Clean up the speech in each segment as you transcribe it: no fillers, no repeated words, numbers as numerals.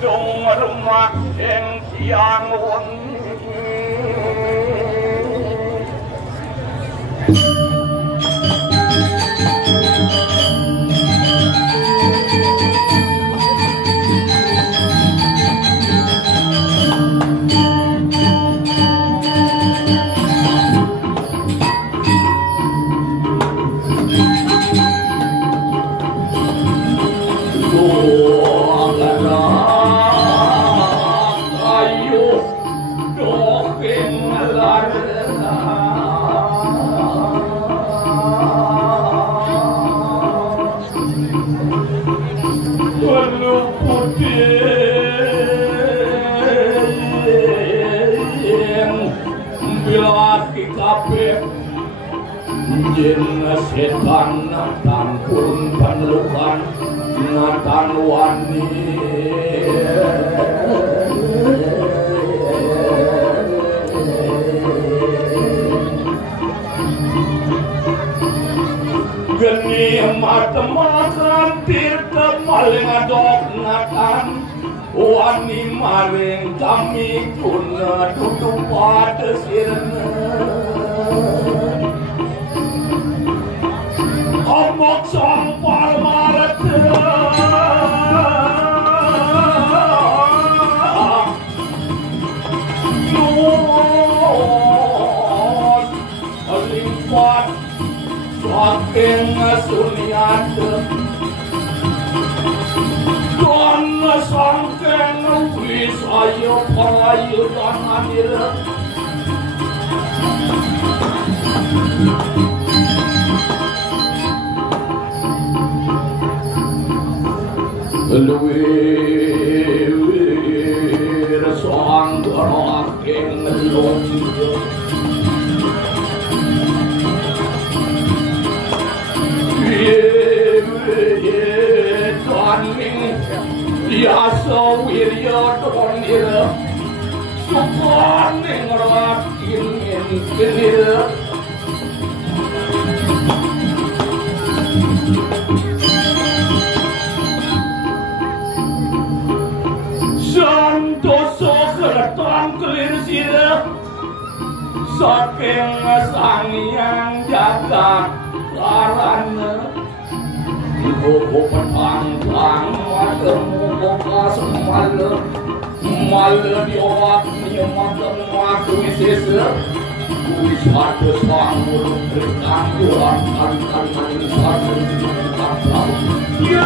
dong rumah yang siang wengi setan natan pun panelukan natan wani geni matemakan tirta maling adok natan wani maling kami kuna tutup pada sirna omok sampal maret nuos limpat saking suniat dan saking wis ayo palayu dan hadir luwih soang aking lung kaning biasa wirya donir sukaning rakin kenir santoso keretan kelir sirah saking sang yang jaga karana ibu petang-tang wademu boka semala mala diowak nyemateng waktu sisa kuis ada sangur berkanduan kan-kan satu iya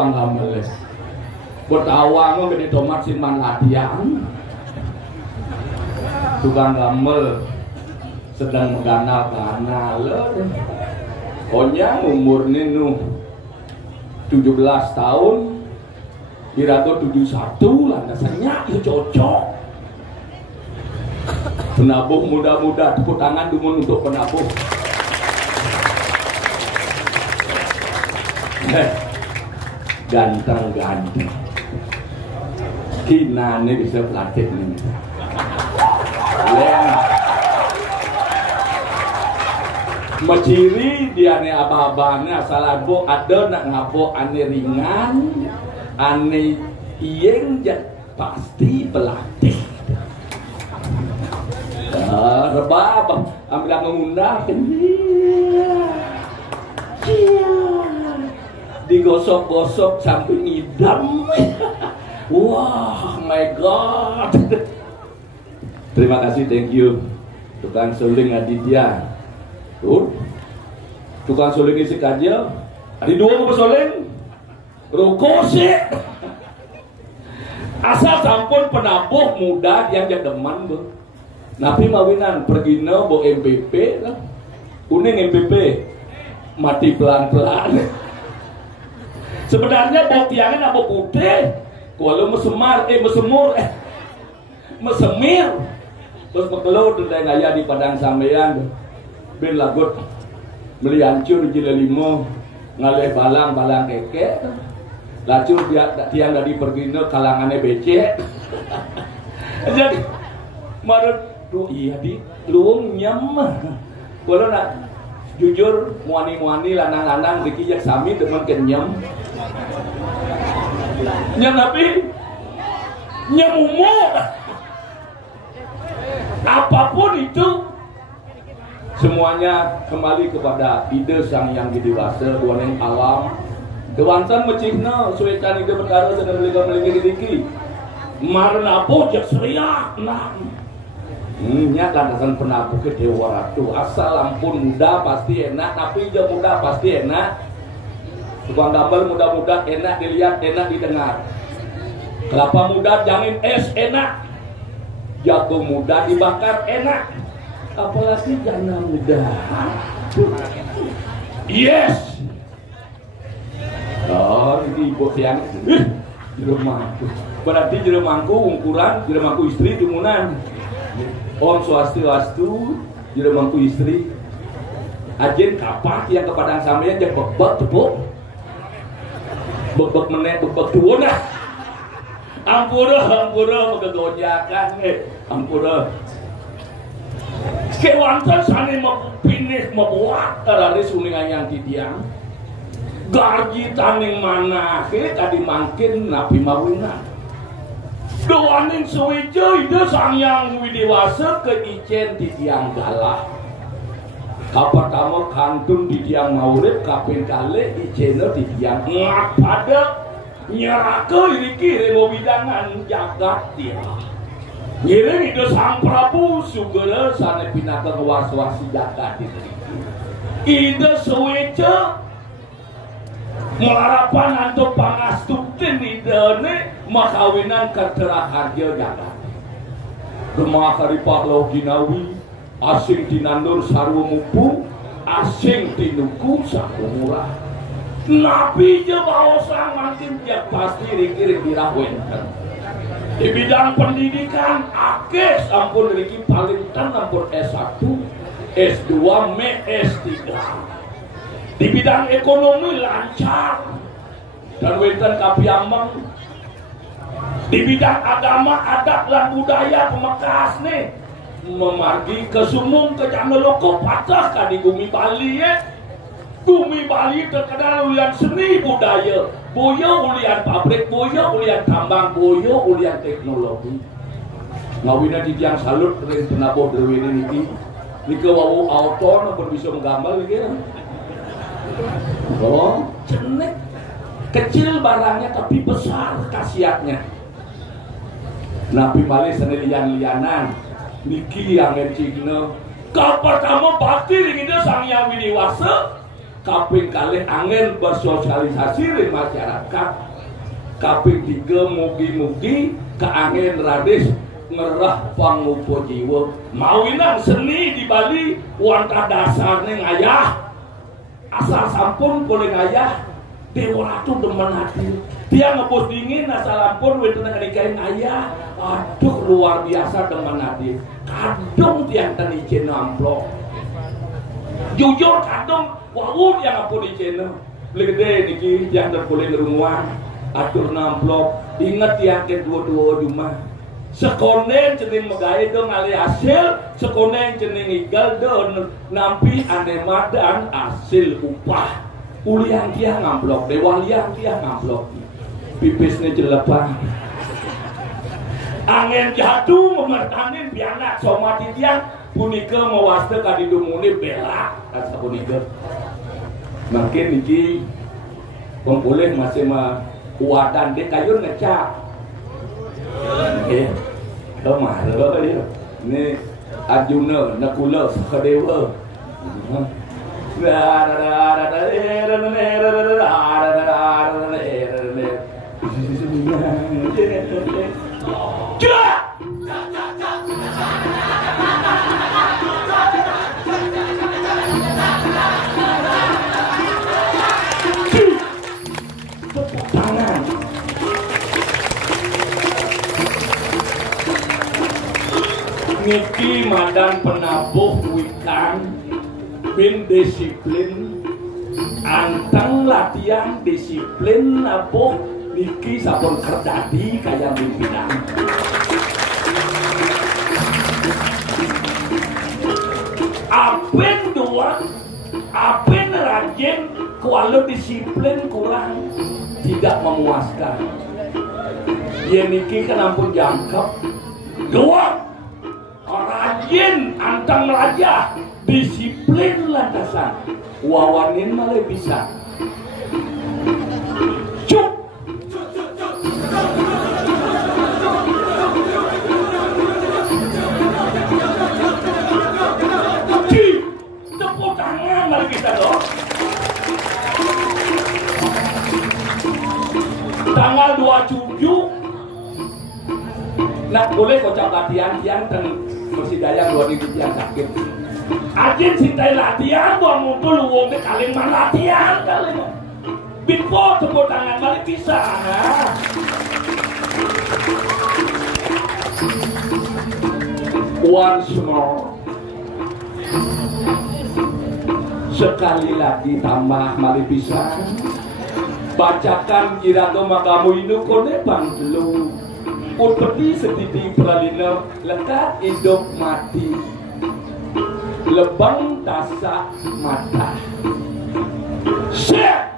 tukang gamel buat awang gede tomat siman latihan tukang gamel sedang mengganal-ganal Onya umur ninu 17 tahun kira-kira 71 landasannya itu cocok penabuh muda-muda tepuk tangan dumun untuk penabuh ganteng-ganteng kinane bisa pelatih nih maciri dia ane abah-abahnya asal abo ada nak ngabo ane ringan ane iyeng pasti pelatih rebab ambil ngundang di digosok-gosok sampai ngidam. Wah, my God. Terima kasih, thank you. Tukang suling Aditya. Tuh. Tukang suling isi kajel. Ada dua mau suling. Ruko sih. Asal sampun penabuh muda yang jademan tuh. Napi mawinan pergina bo MPP lah. Kuning MPP. Mati pelan-pelan. Sebenarnya bau tiangnya apa putih? Kalau mesemir, terus berkeluar dan gaya di padang sampean, ben lagut beli hancur jilalimo ngalih balang keke, lacur tiang dari pergino kalangannya becek. Jadi, marut iya di luung nyamah. Kalau nak jujur muani lanang-lanang dikijak sami teman kenyam. Nyam tapi nyamumu apapun itu semuanya kembali kepada ide sang yang dewasa duaneng alam dewansan mecihna suecan ide perkara sedang melinggir diki marna bojak seriak nah nya lantasan penabuh ke dewa ratu asal ampun muda pasti enak tapi jauh muda pasti enak. Tukang gambar muda-muda enak dilihat, enak didengar. Kelapa muda jangin es enak. Jagung muda dibakar enak. Apalagi jana muda. Yes. Oh, ini ibu siang. Jeremangku. Berarti jeremangku ukuran jeremangku istri tumunan. Om swastiastu jeremangku istri. Ajen kapak yang ke padang sampean jeung bebek tepuk. Bebek menek bebek tuwon ah. Ampura kegojakan ampura. Kewantan sane mau pinih membuat raris uningan yang tidiang. Gaji taning mana ke tadi mangkin napi mawinan. Doaning suwijo ide sang yang widewasa ke icen tidiang galak. Kapan kamu kantun di tiang maulid kapin kali di channel di tiang ngat pada nyeraka ini kiri mau bidangan jagat dia ngiring itu sang Prabu sugera sana pinaka ngewas-wasi jagat itu ide suweca melarapan anto pangastutin ide ne makawinan kertera harja jagat rumah karipak lau ginawi asing tinandur sarwa mupu asing tinuku sakumurah nabi je baosang makin dia pasti rikir dirawenten di bidang pendidikan akes ampun riki paling ten ampun S1 S2 me S3 di bidang ekonomi lancar dan wenten kapiamang di bidang agama adat dan budaya pemekas nih memargi ke sumung ke Janoloko patah kan di bumi Bali ya. Bumi Bali terkenal ulian seni budaya, boyo ulian pabrik, boyo ulian tambang, boyo ulian teknologi. Ngawina di tiang salut keren penabuh derwini niki wawu auto nampun bisa menggambar lagi ya. Oh, cenek kecil barangnya tapi besar khasiatnya. Nabi Mali senelian-lianan niki yang encikna pertama bakti ringin sang yang winiwasa kaping kali angin bersosialisasi di masyarakat kaping tiga mugi-mugi ke angin radis ngerah pangupo jiwa mawinan seni di Bali wanta dasarnya ngayah asal sampun boleh ngayah dewa ratu demen hati dia ngebos dingin asal ampun wetena nikahin ayah aduh luar biasa demen hati kadung tiang tadi channel amplop jujur kadung wawur yang apa di channel beli gede niki yang terboleh ngerumuan atur amplop inget yang kedua-dua rumah sekonen cening megaya dong ngali hasil sekonen cening igal dong nampi ane madan hasil upah ulian dia ngamblok dewa liang dia ngamblok pipisnya jelepang angin jatuh memertanin bianak somati dia punika mewasta kadidumuni bela asa punika makin niki Boleh masih mah wadan dia kayun ngecap. Oke. Kemana dia? Ini Arjuna, Nakula, Sakadewa. Niki madan penabuh wikan bin disiplin anteng latihan disiplin nabuh niki sampun kerdadi kaya pimpinan. Apen dua, apen rajin kalau disiplin kurang tidak memuaskan. Dia niki kan ampun jangkep dua. Rajin antang raja disiplin lantasan wawanin malah bisa cuk tepuk tangan malah kita dong. Tanggal 27 nak boleh kocok latihan yang Mesti dayang 2000 yang sakit. Ajin cintai latihan, buang ngumpul uang deh kalian mah latihan kalian. Bimpo tepuk tangan balik bisa. Once more. Sekali lagi tambah mali bisa. Bacakan kirado magamu ini kone bang dulu. Putri sedidi pralina lekat hidup mati lebang tasak mata shit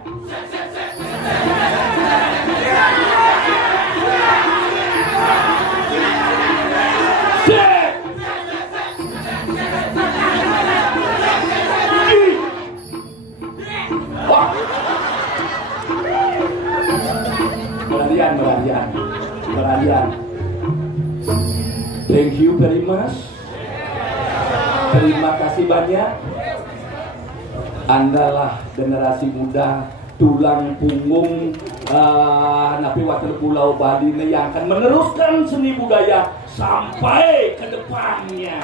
Beralian. Thank you very much. Terima kasih banyak. Andalah generasi muda tulang punggung Napi Wakil Pulau Bali yang akan meneruskan seni budaya sampai ke depannya.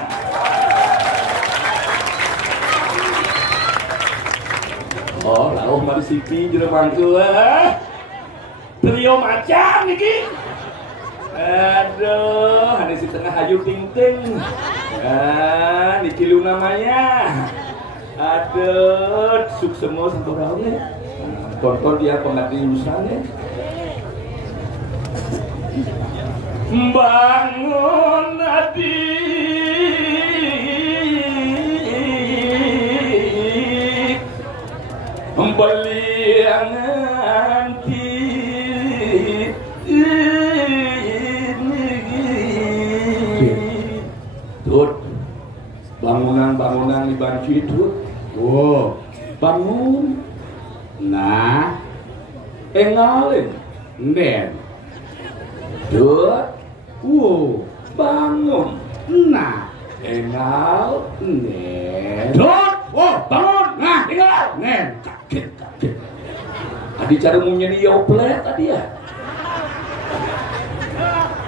Oh, lauh mari siki jeremangku trio macam niki. Aduh, ada si tengah hayu ting ting. Niki lu namanya. Aduh, suk semua senturannya. Tonton dia pengabdian ya. Bangun adik, beli yang anti. Tut, bangunan di banci tut. Oh, bangun. Nah, engalin, nen. Tut, bangun. Nah, engal, nen. Tut, bangun. Nah, engal, nen. Kaget. Adi cara mau nyedi oplet tadi ya.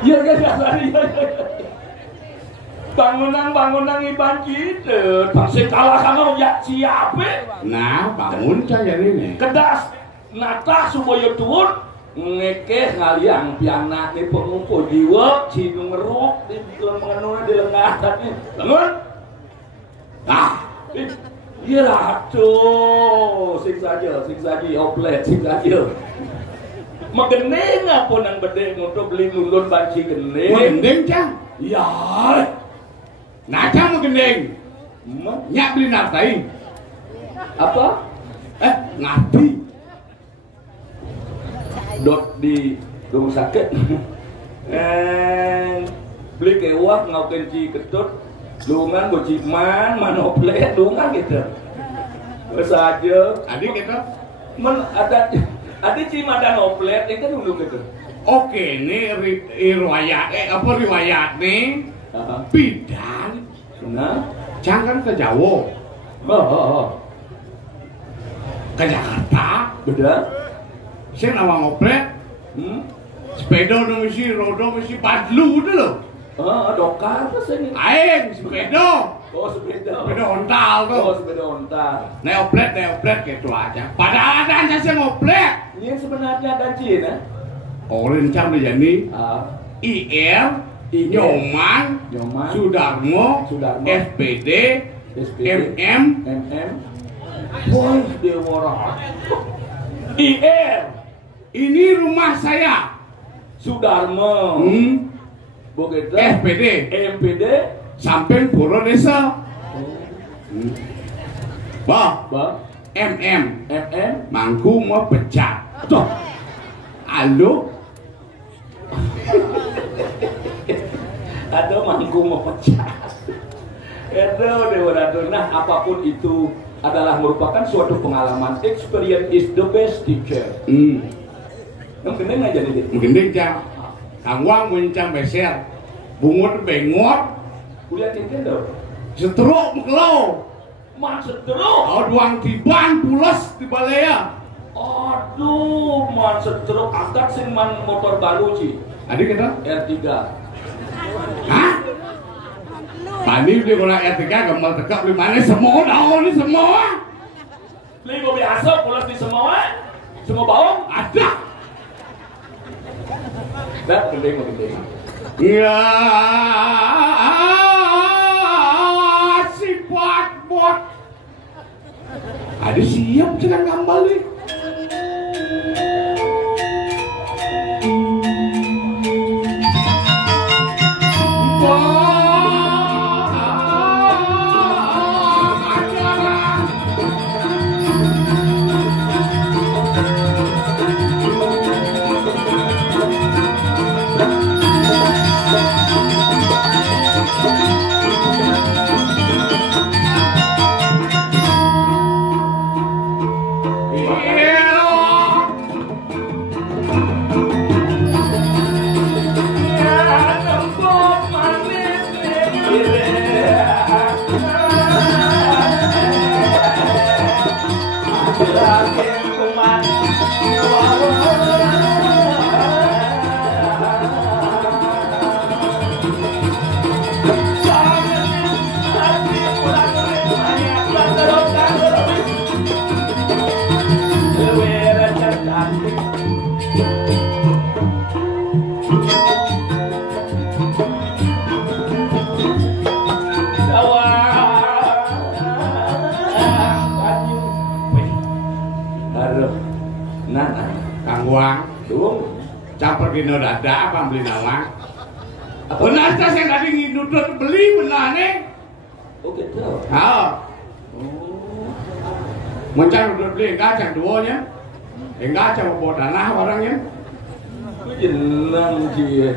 Iya. Bangunan iban kita pasti kalah sama ya siapa? Nah, bangun caya ini. Kedas nata supaya turun ngekeh ngaliang piana ni pengumpul jiwa cidung ngerok di mengenuna di lengah tadi. Bangun. Ah, iya tuh, sing saja oplet sing saja. Megening apa nang bedeng untuk beli nulun banci gening. Megening cang? Iya. Nah cang megening. Nyak beli naftain. Apa? Ngapi. Dot di rumah sakit. Beli kewah ngauken ci ketut. Lungan bocik man oplet lungan gitu. Terus aja. Adik kita. Men ada Adi Cimadan oplet itu dulu gitu. Oke, ini riwayat nih bidan. Nah, Jangan ke Jawa. Ke Jakarta. Beda. Saya nawang oplet. Sepeda mesti rodo mesti padlu itu loh. Dokar tuh sini. Aing sepeda. Oh sepeda. Sepeda ontal tuh. Oh sepeda ontal. Nek oplet gitu aja. Padahal ada saya ngoplet. Ini sebenarnya ada Cina. Rencam nih jadi IR, Nyoman, Sudarmo, SPD, MM. Boy Dewa. IR. Ini rumah saya. Sudarmo. Begitu. SPD, MPD, sampai Puro Desa. MM, mangku mau pecah. Tuh. Halo. Ada mangku mau pecah. Nah, apapun itu adalah merupakan suatu pengalaman. Experience is the best teacher. Mungkin aja nih. Mungkin aja. Kangwang mencang beser, bungut bengot, kuliah tinggi dong. setruk mekelo. Maksud teruk. Duang tiban pulas di balaya. Aduh, maksud teruk angkat sing man motor baru sih. Adik kita? R3. Hah? Pani dia kalau R3 gambar tegak di mana semua daun ini semua. Beli mobil asap pulas di semua. Semua bawang Ada. Dah, gede. Ya, si bot. Ada siap jangan kembali. Dino dada apa beli nawang? Benar tas yang tadi ngidudut beli benar nih? Oh gitu. Mencari udah beli enggak cang duonya? Enggak cang bawa tanah orangnya? Jenang sih.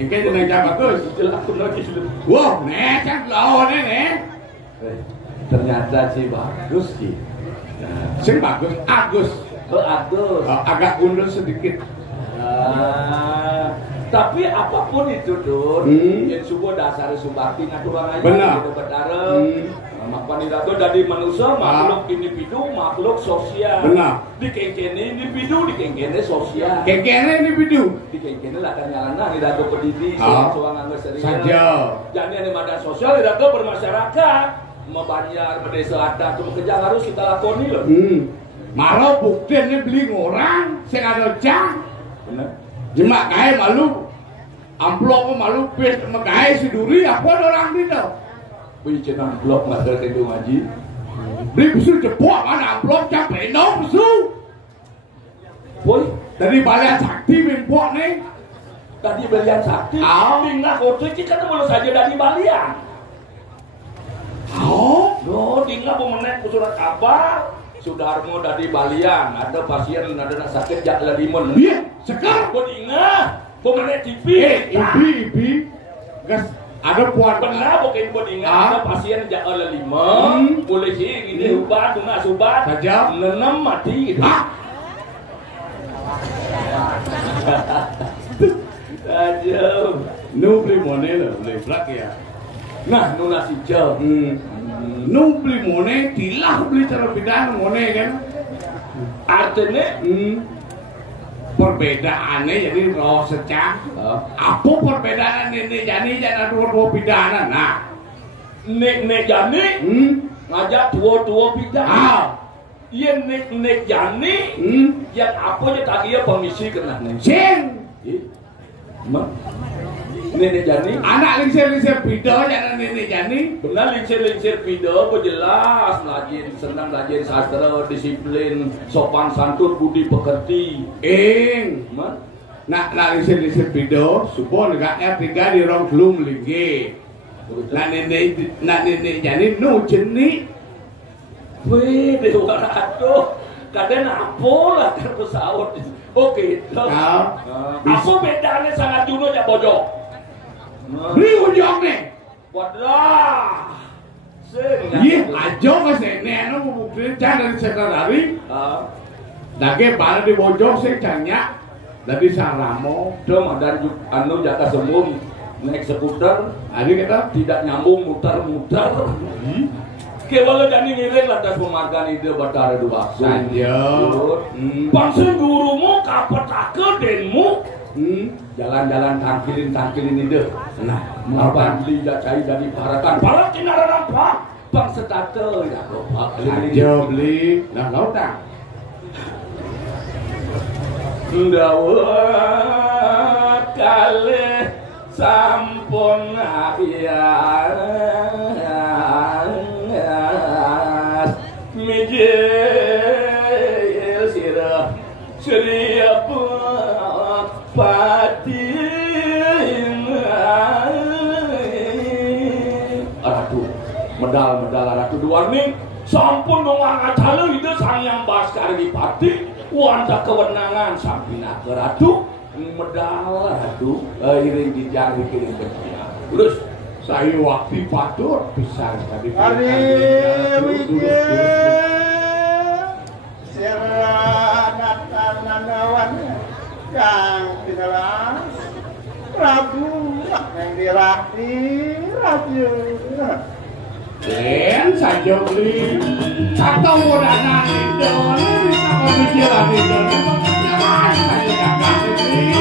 Engke jenang cang bagus. Aku lagi sudah. Wah, nih cang lawan nih. Ternyata sih bagus sih. Sing bagus, Agus. Agus. Agak gundul sedikit. Tapi apapun itu Dun, yang subuh dasar subakti ngaturang aja gitu berdarah. Makanya dari manusia makhluk individu, makhluk sosial. Benar. Di kengkene individu, di kengkene sosial. Kengkene individu. Di kengkene lah kan nyalana, di datu pendidik, soal anggar serius. Saja. Jadi ada madan sosial, di datu bermasyarakat, membanyar, berdesa adat, itu kerja harus kita lakoni loh. Malah bukti ini beli orang, saya ada cang. Benar. Jemak kaya malu, amplop malu, pes kaya si duri apa orang itu? Bikin amplop nggak ada itu ngaji. Beli besul jepok mana amplop capek no besul. Boy, dari balian sakti mimpok nih. Tadi balian sakti. Tinggal kotor kita kan boleh saja dari balian. Tinggal pemenang surat kabar. Sudarmo dari balian, ada pasien ada sakit jak ladimun. Iya, sekarang. Kau ingat, kau mana TV? Ibi, gas ada puan. Benar, bukan kau ingat ada pasien jak ladimun. Boleh sih, ini ubat, tengah ubat. Saja. Nenam mati. Aduh. Nu beli mone lho, beli blak ya. Nah, nu nasi jauh. Nu beli mone, tilah beli cara bidang mone kan. Artinya, perbedaannya jadi roh secah. Apa perbedaan ini jadi dua pidana? Nah, nek jani ngajak tua bidang. Iya nek jani, yang apa aja tadi ya pemisi kena nih. Sing, Nenek Jani anak lingsir video jangan nenek Jani. benar lingsir video kok jelas senang belajar sastra disiplin sopan santun budi pekerti nak lingsir video supaya enggak R3 di rong belum lingge nak nenek Jani nu jenik weh dewa aduh kadang apa lah terpesaut oke apa bedanya sangat juno ya bojok beli ujung nih wadah iya aja ke sini anu bukti dari sekretari dake pada di bojok sih canyak dari saramo dong dan anu jaka semum naik skuter adik kita tidak nyambung mutar-mutar kewala jani ngiring lantas pemargan ide batara dua sanjur bangsa gurumu kapetake denmu jalan-jalan tangkilin ide nah apa beli cai dari parakan para kinaran apa bangsa tate ya lupa sanjur beli nah lautan ndawet kali sampun ayas mijil sirah siriap patin ratu medal ratu duwarning sampun mengangacala ide sang yang baskar dipati wanda kewenangan sampina ke ratu medal ratu iring dijang dikirim ke dia terus saya waktu patur pisang tadi siranawan kang pinalas Prabu yang dirahti Raja dan saja beli atau modana itu bisa pemikiran itu jangan saya kakak beli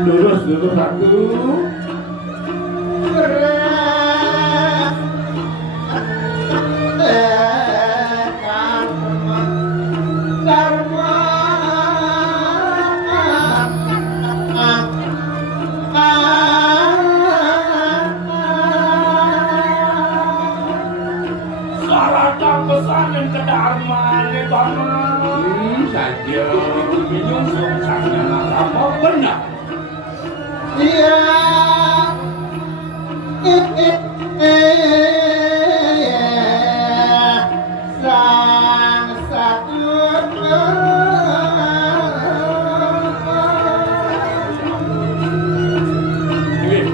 Lurus satu sarata pesan yang kedarmaan saja itu minum sungsangnya apa benar iya sang satu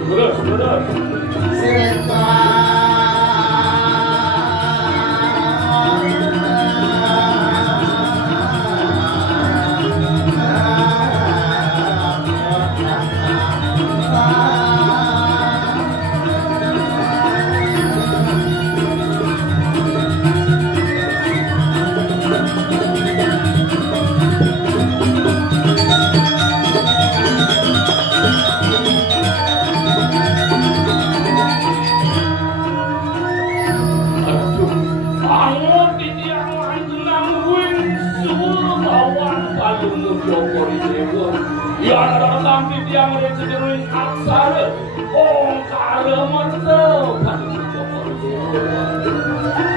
terus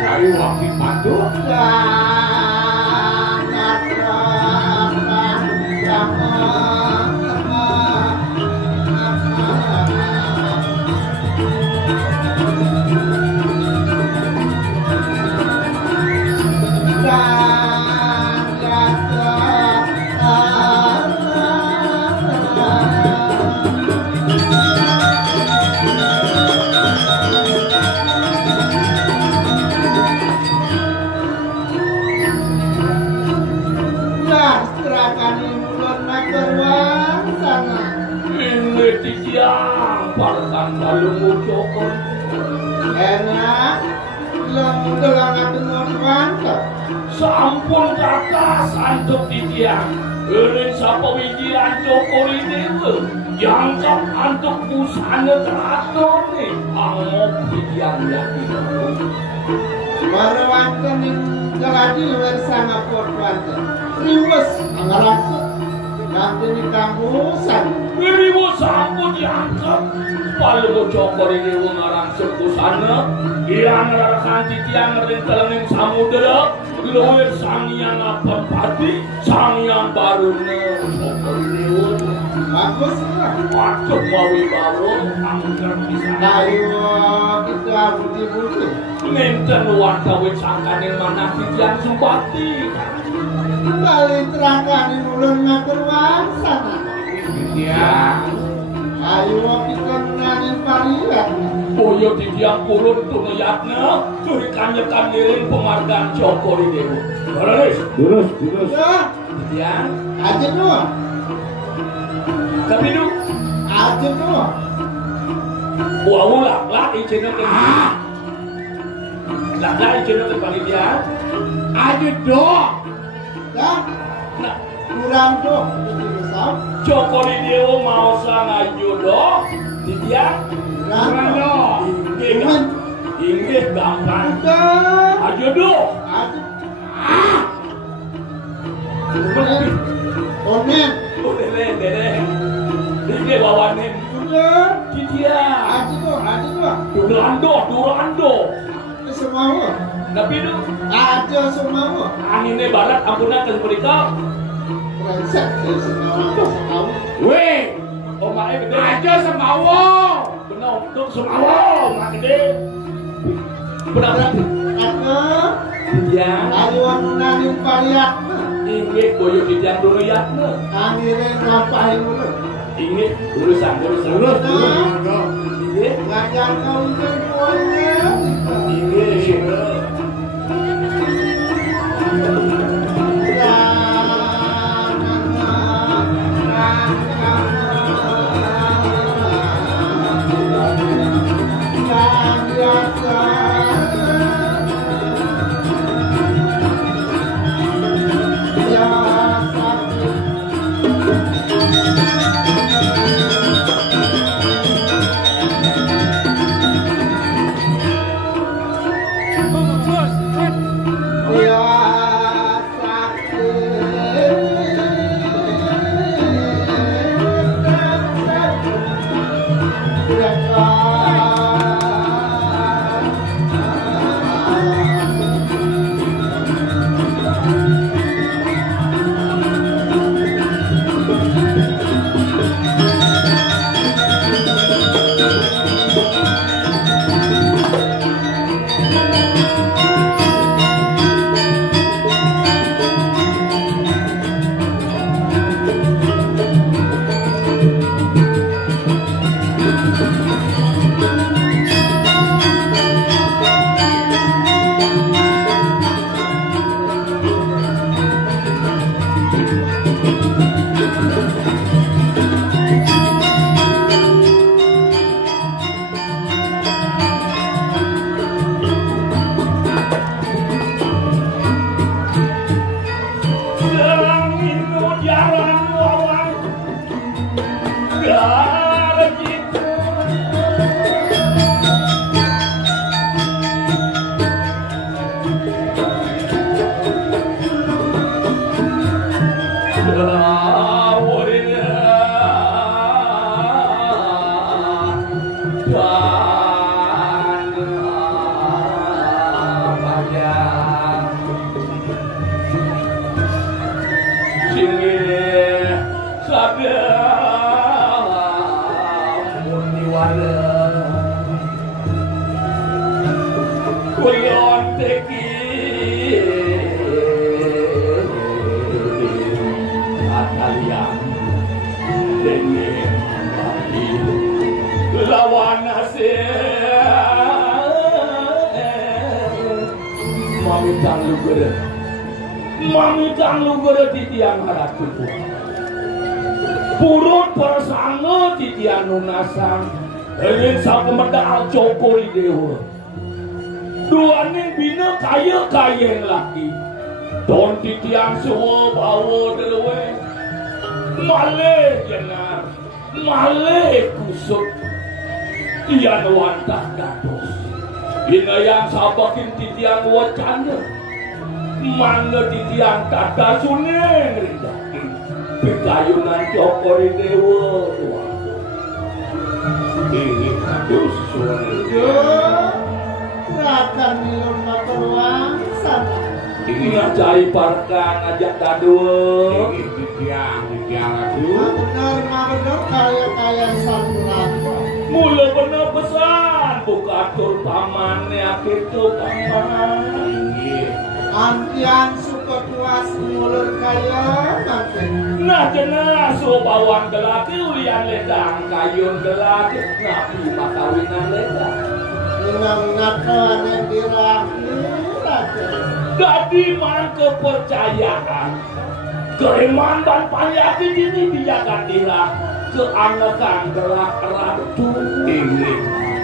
kayu waktu patuh titiang parkan lalu cokor enak lang atur mantap sampun kata santuk titiang eureun sapawijian cokor dewe jangkap antuk busana teratur nih angop titiang yakin baru wonten jaladi luar sangat wonten riwes ngarasuk nanti di kambusan beribu sampun diangkat palu cokor ini ngarang sekusana dia ngarang titiang rinteleng samudera luar sangiang apa pati sangiang baru cokor ini bagus lah waduh mawi bawa angker bisa ayo kita budi-budi nenten wantawit sangkanin mana titiang sumbati kembali terangkan ulun ngatur wangsana Ya. ayo kita menangin parian boyo titiang kurun tunayatna curikanyekan diri penghargaan cokor ini Lurus. ya titiang aja doang tapi du aja doang buah ulang lah izinnya ke lah izinnya ke panitia Ayo dong. ya nah kurang dong jadi besar cokor ini mau sana jodoh titiang kurang dong inggih gampang udah ayo dong aja onen udah deh inggih bawanin udah titiang aja doang durando semua tapi du aja semua anginnya barat ampunan ke mereka brengsek semua weh omae gede Aja semawo. benar untuk semua omae gede benar karena ya ayo nangin pariak inggih boyo titiang dulu ya akhirnya ngapain dulu inggih urusan Lurus. inggih ngajar kau semuanya inggih Mami kang lugur di tiang harap Purun persana titian nunasan ingin sama medal Joko Dewa duaning bina kaya-kaya lagi don titian suwa bawa delewe malih jenar malih kusut tian wantah dados bina yang sabakin titian wacana mana titian tata suning rindakin Pekayunan Joko Dewa ini kados suara Rakan milon maturwang sana ini ngajai parkan ajak dadua ini ditiang aku benar kaya santunan mula bener pesan buka atur pamannya gitu paman ini antian suka kuas mulur kaya makin nah jenah suruh bawang gelaki ulian ledang kayun gelaki nabi makawinan ledang ingat-ingat yang dirahmi jadi man kepercayaan keriman dan panyaki ini dijaga dirah keanekan gelak ratu ini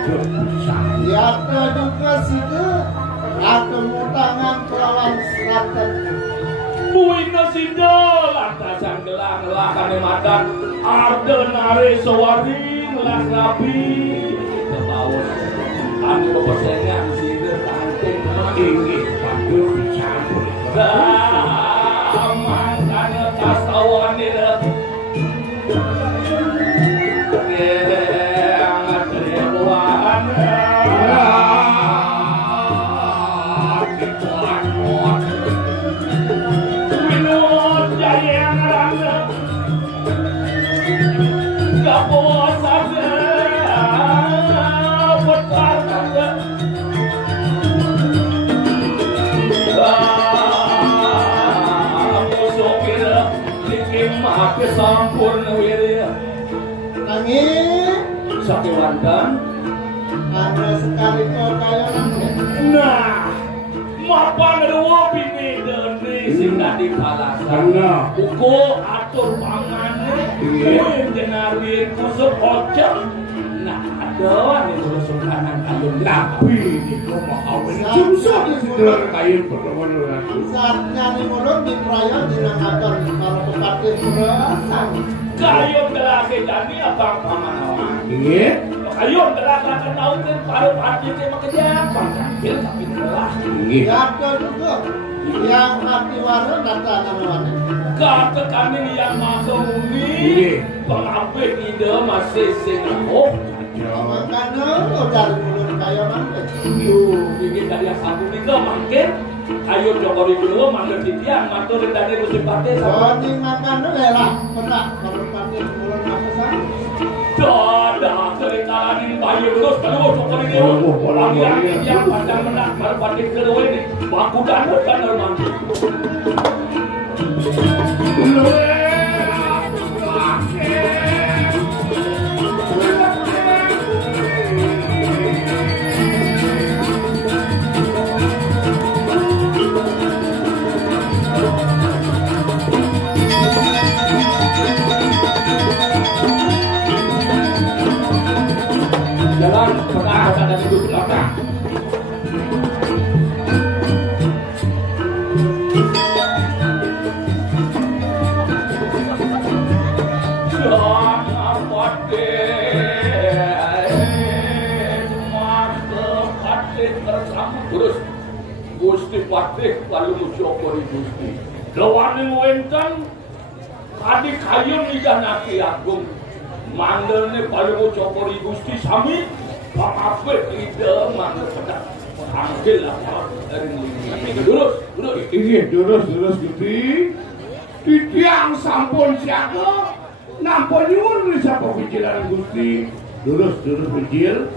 keputusan ya juga sih aku mau tangan kelawan seratan buina sida lantasan gelang lakane madan ardenare sawaring lang rapi kita bawa anu pesengan sida kanting ini padu dicampur aman kana kasawan ira sampurna wirya nangis sakiwandan ada sekali kau kaya nangis nah mapan rewo bini dene sing di palasan uko atur pamane kuwi denarin kusuk oceng nah ada nih kusuk kanan kayun tapi di rumah awin susah sederhana kayun pertemuan saatnya nih mulut di perayaan dinamakan kalau tempatnya berasal kayun gelake jani abang pamanawan iya kayun gelake kenal kan karo hati ke makejapan kecil tapi telah iya ada juga yang hati waran data namanya kata kami yang masuk umi pengambil ide masih singapura makanya dari mulut kaya nangis bikin dari yang sambung itu makin ayo Joko Dewa manggil titian matur dari musim partai di makanya lelah pernah kalau partai mulut nangis dada selikalan ini bayi terus kalau Joko Dewa lagi yang pandang menang kalau partai kedua ini baku dan manggil jalan pernah ada duduk belakang terus Gusti Patih lalu Joko Gusti lawaning wenten kadi kayun dijanaki agung mandelne paling Joko Gusti sami pangapit ide mandel pedak panggil apa dari lurus iya durus Gusti titiang sampun siaga nampa nyuwun sapa pikiran Gusti durus pikir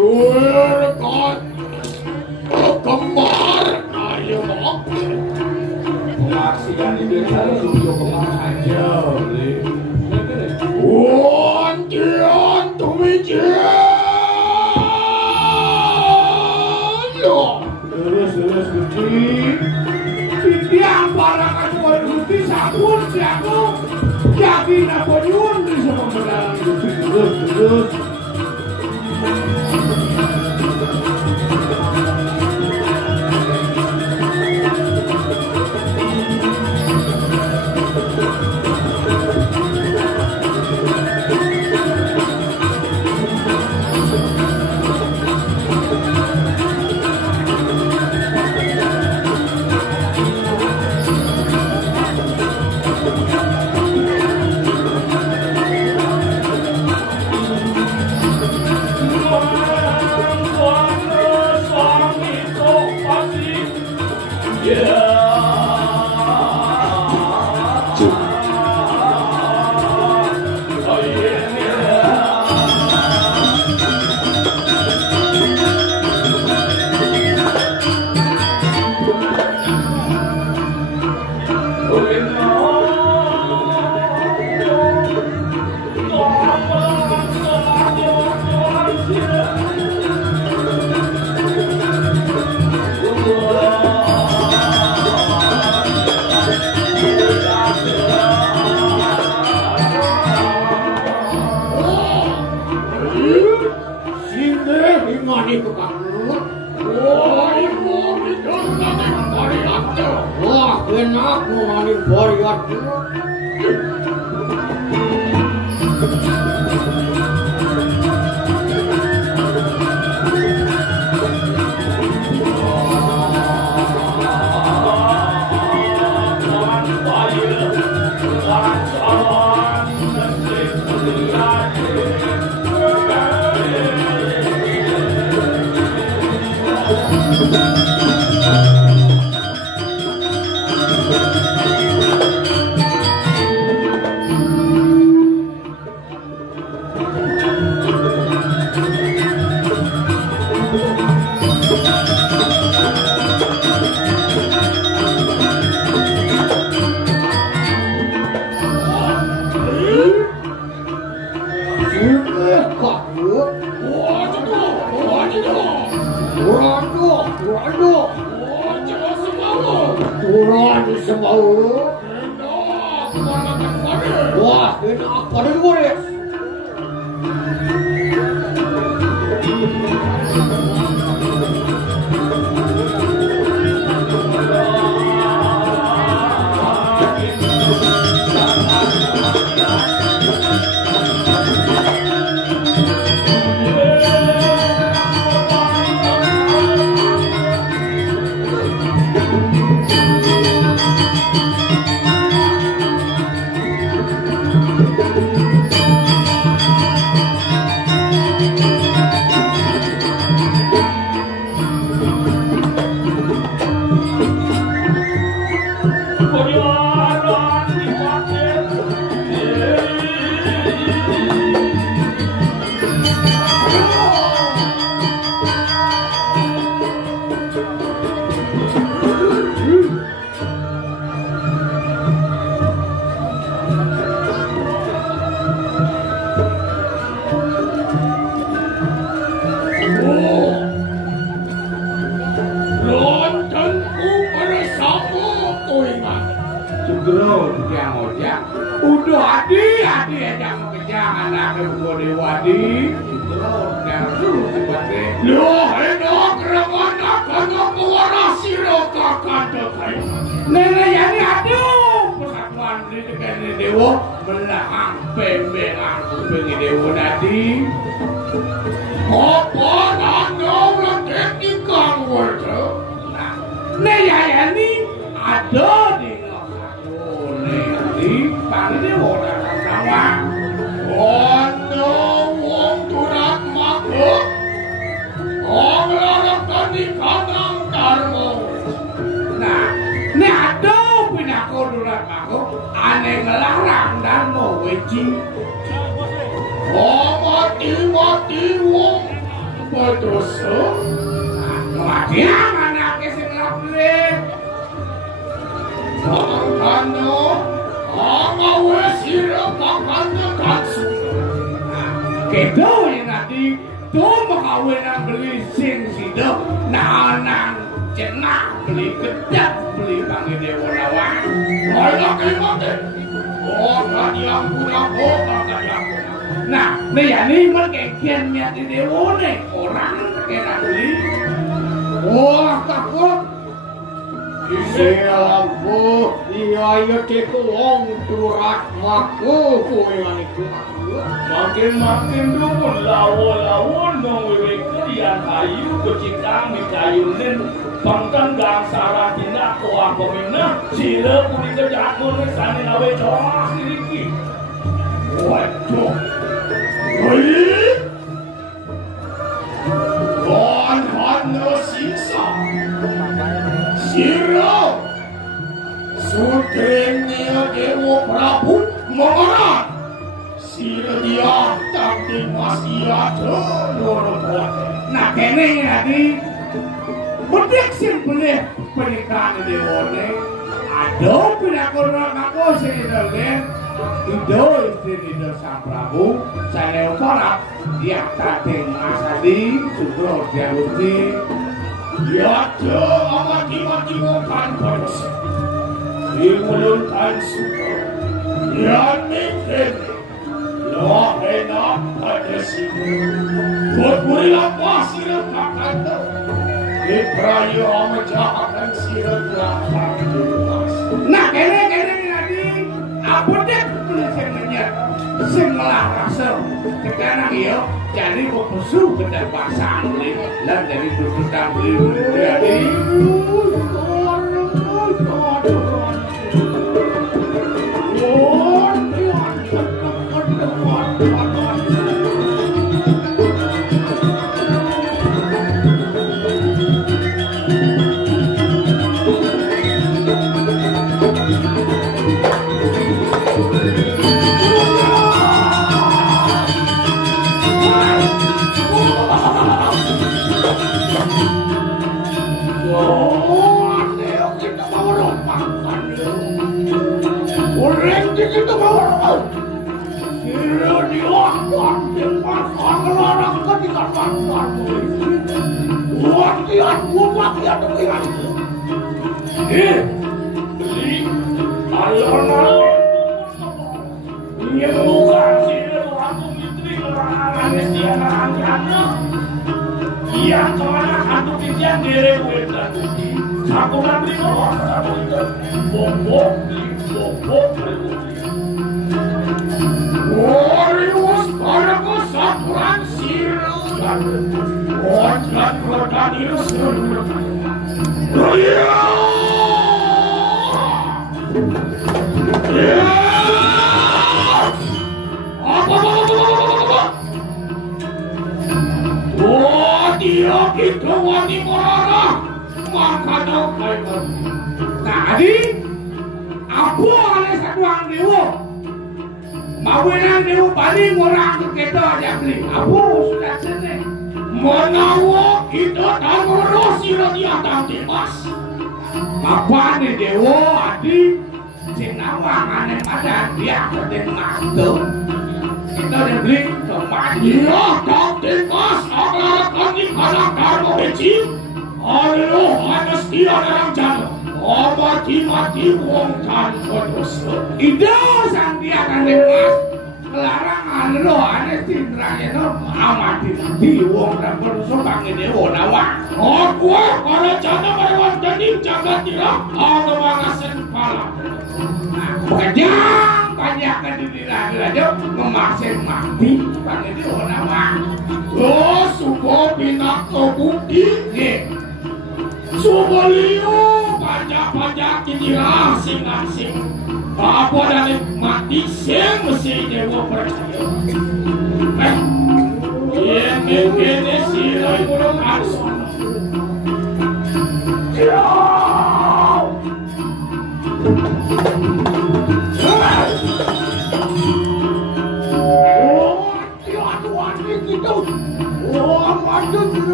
Rekat kemar ayo mok. Pengaksian di desa lu kemana aja, Le. Wantian tumijian. Terus gede. Tiang barang aku gusti sabun siaku. Jadi Napoleon bisa membedakan gusti terus. podoso. Matiang anake sing lapre. Kano ngawe sira kakane kansu. Kedo nanti tuh makawe nang beli sing sido nanang cenah beli gedap beli panggil dewa nawang. Ayo kemate. Oh, kadiang punya kadiang. Nah, ini merkekian niat di dewa nih orang kena beli. Wah, takut. Sialampu, iya keku wong turak maku kowe maniku. Makin dukun lawo-lawo nongwe kalian kayu kecikang di kayunin pangkan gang sarah tina koang komina sila puni kejakun sani lawe corak sedikit. Waduh. Hei. Hano sisa. Sira Sutrennya Dewa Prabu Mengarat Sira dia Tangti Masya Nah kene nanti Bedik sing boleh pernikahan Dewa ini Aduh pinakura kamu sing idolnya Ido istri Ido Sang Prabu Saya uparat Dia Tangti Masadi Sugro Diawuti Ya mati-mati kan terus dimulutkan suka ya mikir lo enak pada sini buat mulia pasir kakak di prayo menjahatkan sirat belakang nah kene nanti apa deh tulisannya semua rasa sekarang ya jadi pesuh kedai pasang beli dan dari tutupan beli jadi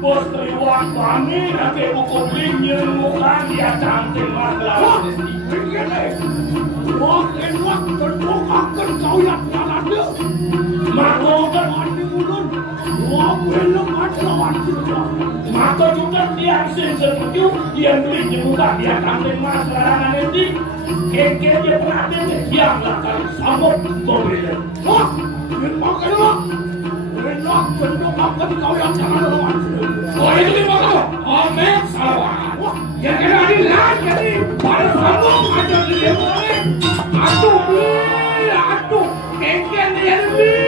Bos terliwat kami nanti buku belinya muka dia cantik masalah. Wah, enak terbukakan kau yang jalan dia. Maka kan mandi ulun. Wah, belum ada lawan sudah. Maka juga dia sesuatu yang belinya muka dia cantik masalah nanti. Keke dia berada yang akan sambut pembelian. Wah, yang makan lah. Enak terbukakan kau yang jalan lawan sudah. Oh itu di mana? Amin salah. Wah, yang kena dilan jadi pada sambung aja dia boleh. Aduh, kengken dia lebih.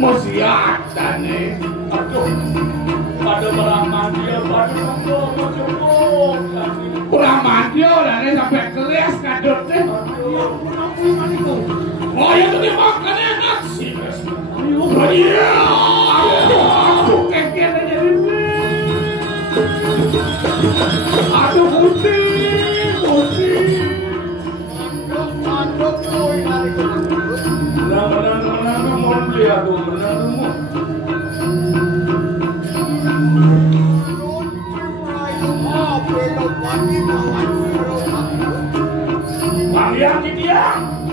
Masih ada nih. Aduh, pada beramandia, pada nongkrong. Beramandia, dan sampai keras kadut deh. Oh yang itu dimakan enak sih. Iya. Aduh, kengken dia lebih. Aduh putih. Mandok boy hari ke. Benar mau lihat tuh benar semua. Kalian dia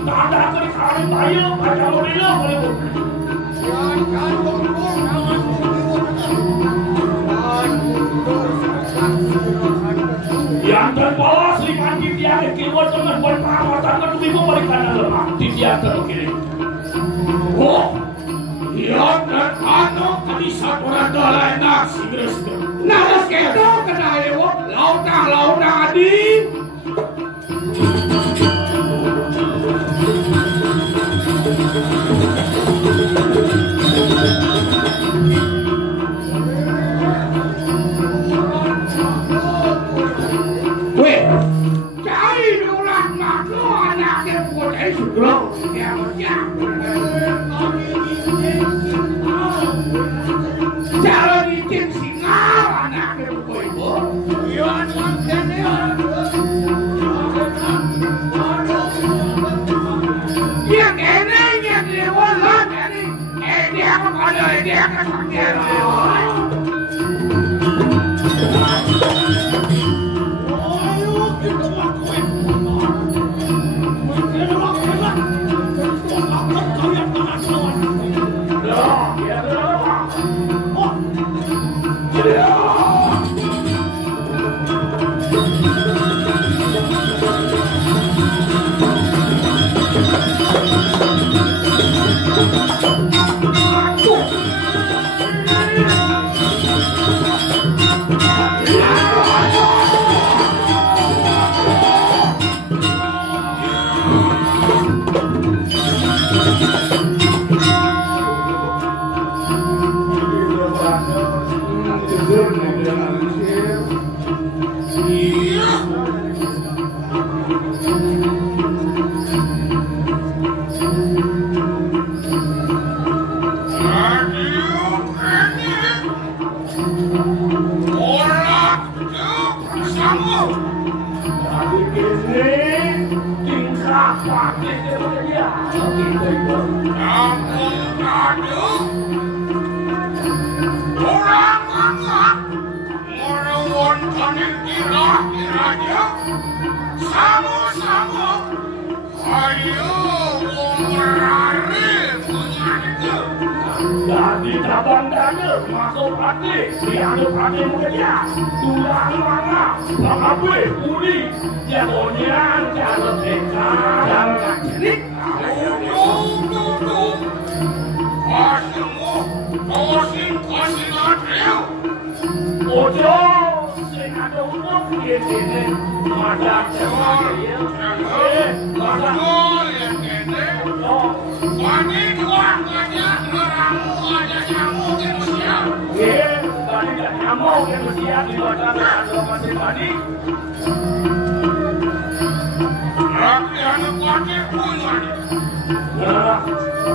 tak ada kali bayu ada mobil boleh. Jangan mundur jangan mundur. Yang terbawa Sri dia keluar dengan berperawatan ke tubuhmu berikan lemah di dia terkiri. Oh, iya dan ano bisa orang dolar nasi beres. Naras kedo kena ewo lauta adi. Jalan izin singal anaknya ibu. Yang ini yang diwolong ini yang ada ini yang kesakit. Jadi cabang dada masuk hati, diaduk hati mulia, tulang mana, lakabe, uli, jadonian, jadon teka, dan kacilik. Kasih ladril. Ojo, sing ada umum gini, ada cewek ya, ada yang gini, wani doang aja, ngeramu aja nyamuk yang siap. Tadi gak nyamuk yang siap di badan ada masing-masing. Lagi anak wakil punya. Nah,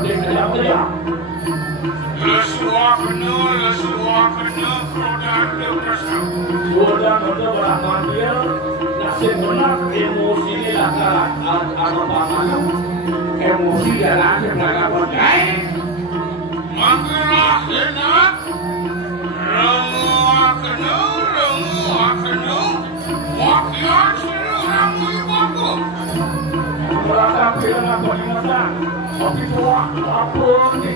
dia kerja. Lesuah kena, produk dia berasa. Sudah berapa dia, nasib benar emosi emosi jalan nggak percaya. Makilah enak, ramu akenu, wakian sini ramu ibaku. Berada bilang apa ingatan? Tapi tua apa ni?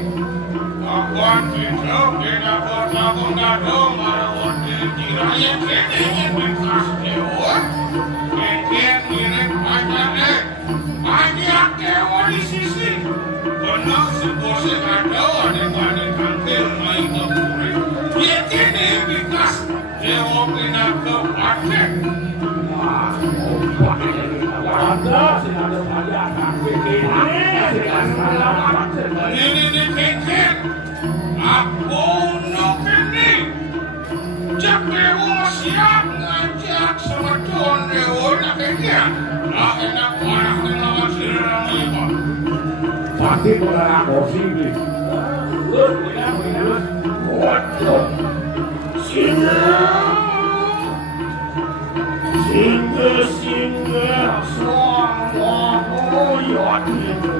Akuan tidak tidak bertakung dadu marawat diraya kini bekas dewa. Kekek mirip banyak banyak dewa di sisi. Benar sebuah ada ada kanker main kepuri. Dia kini bekas dewa pindah ke pakai. Ada senada saya Ini kekek. Aku nuk ini. Jak dewa siap ngajak sama tuan dewa nak kekek. Nak enak orang dengan sirang lima. Pasti orang positif. Waduh, singa, semua koyot itu.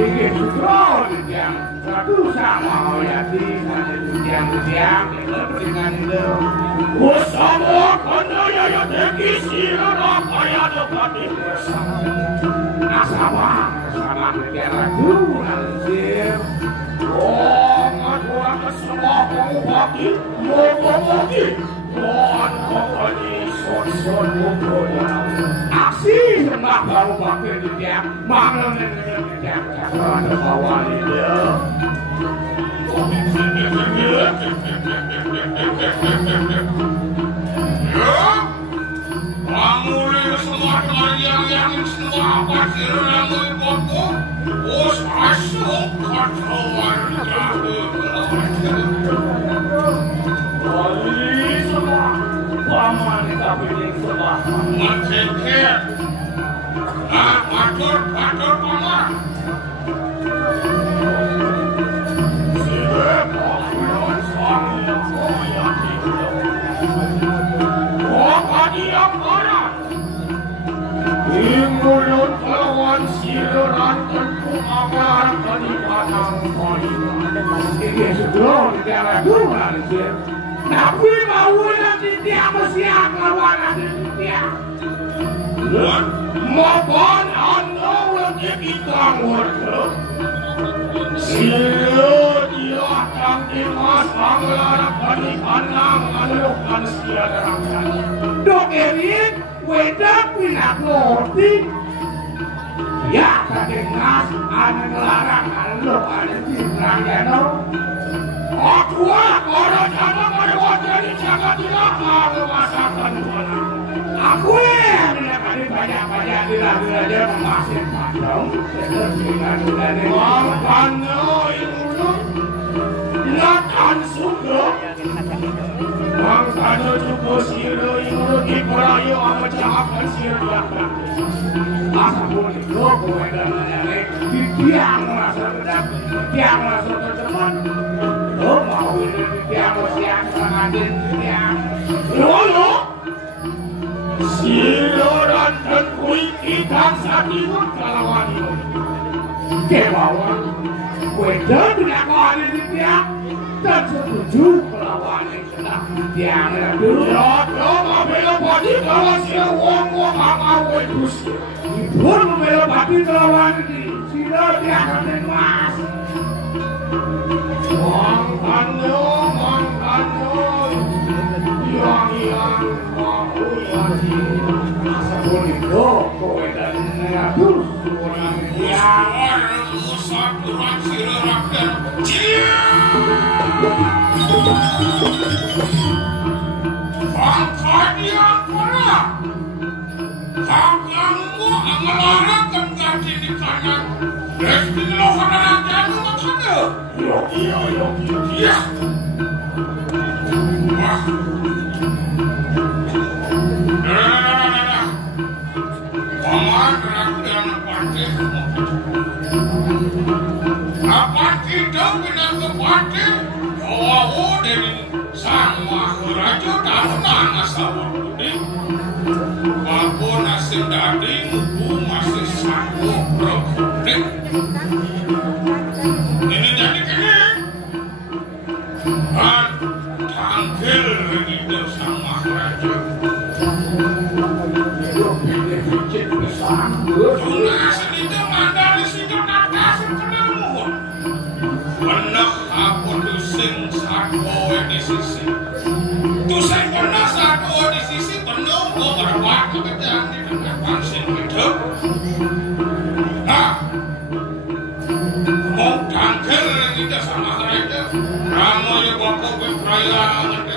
Ini sudah yang satu sama ya di yang dengan itu. Bersama kena ya tegi sirah kaya dekat ini. Sama negara itu langsir. Aku akan semua kamu bagi, Tuhan kembali son Aksi sembah baru pakai di tiap mana di tiap ada bawah dia. Kamu lihat semua yang semua pasir yang ibuku, us asuk kacauan jago. Wali semua, paman tapi semua. Macet, patur paman. Mulut lawan siluran tentu agar kenikmatan kali. Ini sudah negara itu langsir. Tapi mau nanti dia mesti lawan nanti dia. Maupun anda wajib kita ngurus. Silu dia akan dimasang larang kenikmatan alukan siaran. Dok Erik, wedak pindah ngerti. Ya, kedengar ada ngelarang lo ada tirang ya no. Aku orang jangan ada wajah di jaga tidak mau masakan mana. Aku mendapat banyak dia memasak padang. Makanya itu Latan suka Makanya juga siru itu diperayu sama cahakan siru belakang. Masa boleh lo gue dan nanya di tiang masa bedak tiang masa teman lo mau ini di tiang siang hadir di tiang Lalu siru dan kui kita sakitun kalawan itu kebawa gue dan tidak mau ada di tiang dan setuju kelawan yang sedang di tiang dulu lo membela bodi kalau siru wong mau terus pun membela babi kelawan di sini tiang dan mas Mangkano yang mau masa boleh lo gue dan terus orang tiang Saturan siru rakyat. Bangsa dia mana? Kamu melarangkan kaki di kanan. Resti lo kadang jatuh maksudnya. Iya. Wah. Paman rakyat partai. Apa tidak pindah ke partai? Oh, dari sama raja tahu nana sama ini. Aku nasi sing dadi mubu masih satu program. Ini jadi kene. Dan tanggil itu sama raja. Tunas itu mandali sikap nakas kenemu. Benak aku tuh sing satu di sisi. Tuh sing pernah satu di sisi penuh kok berbuat pekerjaan di tengah pansin hidup. Nah, mau tanggil itu sama raja. Kamu ya bapak berperaya ngerti.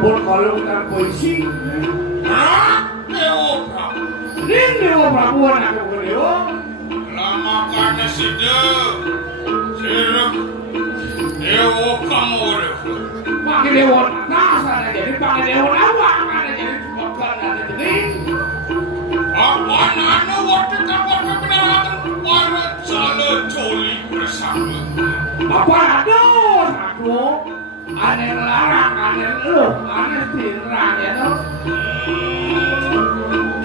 rebut kalung dan puisi. Dewa Prabu. Ini Dewa Prabu anak Dewa. Lama karena sidang. Sirap. Dewa kamu Dewa. Pakai Dewa nasa ada jadi pakai Dewa awak ada jadi bakal ada jadi. Apa anu waktu kamu kebenaran para calon coli bersama. Apa aduh aku aneh larang aneh aneh tirang ya no.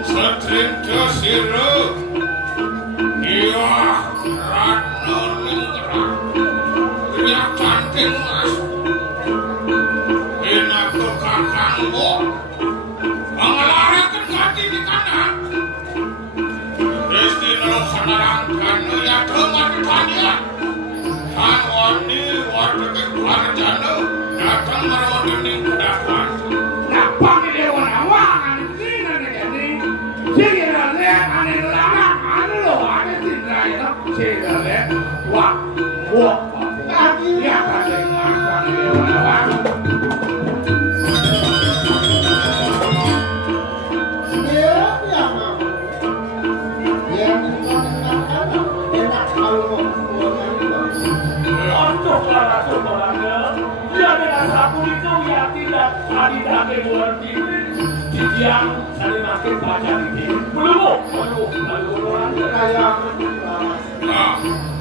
Satrinda sirap. Iya Ratno Ningrat. Dia cantik mas. Enak tuh kakangmu. Pengelarang kaki di kanan. Desti nelo sanarang kanu ya kemar ditanya. Han wani warga keluarjana datang merawatkan kedakwaan. Nah pakai Dewa awak aneh tirang jadi. Sehingga lihat aneh larang aneh lo aneh tirang ya no. Sehingga lihat wah wah. Ya pakai pakai Dewa awak. Yang saling makin baca ini belum Nah,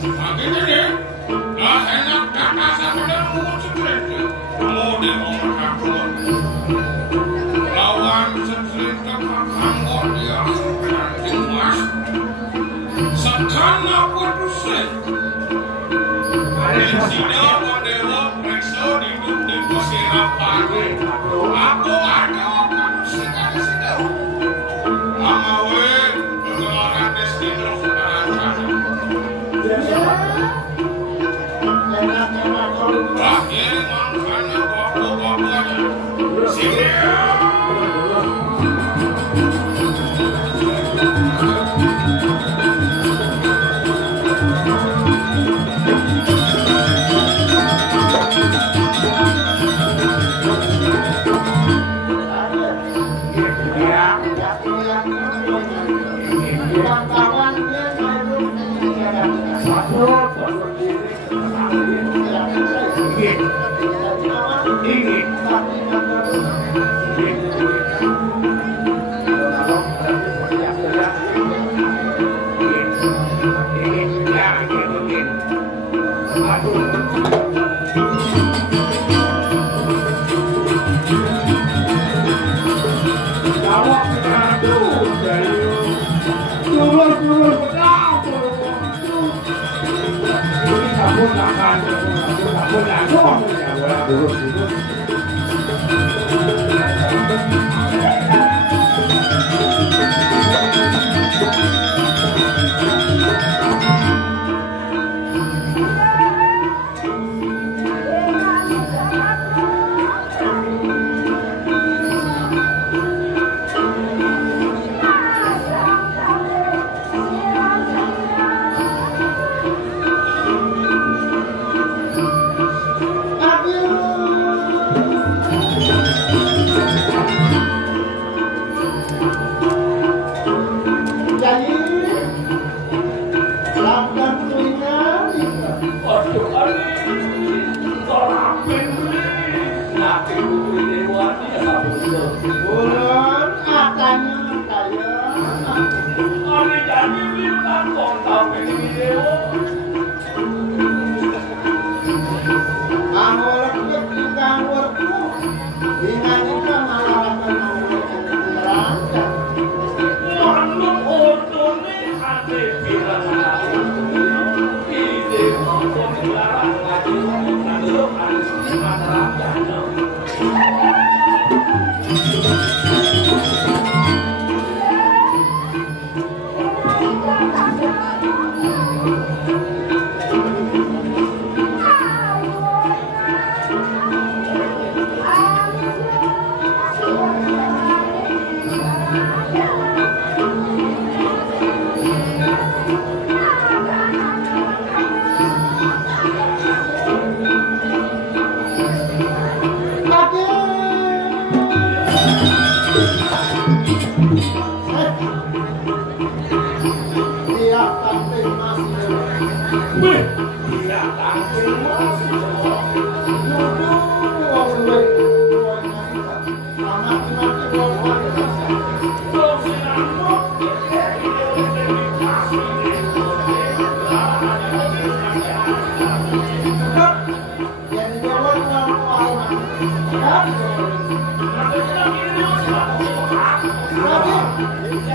begitu deh. Nah, enak kakak sama mau seperti mau di rumah aku. Lawan seperti kakak dia cantik mas. Sakana putusin. Ada sida Dewa periksa hidup di Pasirapan. Aku ada putusin ada sida. Amawe pengeluaran destino kebenaran. Wah, ini makanya bapak-bapaknya. Sini.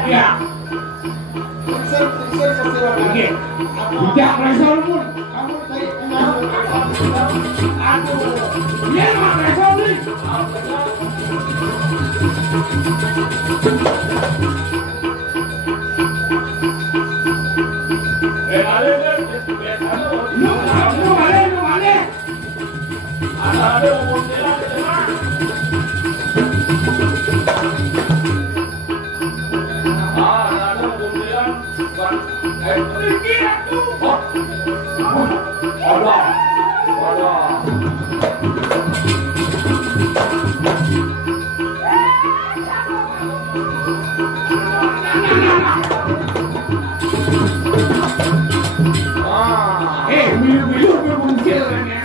Ya. Oke. Tidak resol pun. Kamu tadi kenal. Aduh. Dia mah resol nih. Lu balik. Ada umur bilang teman. Ada umur bilang kan Riki aku. Ada. Milu bermuncul kan ya.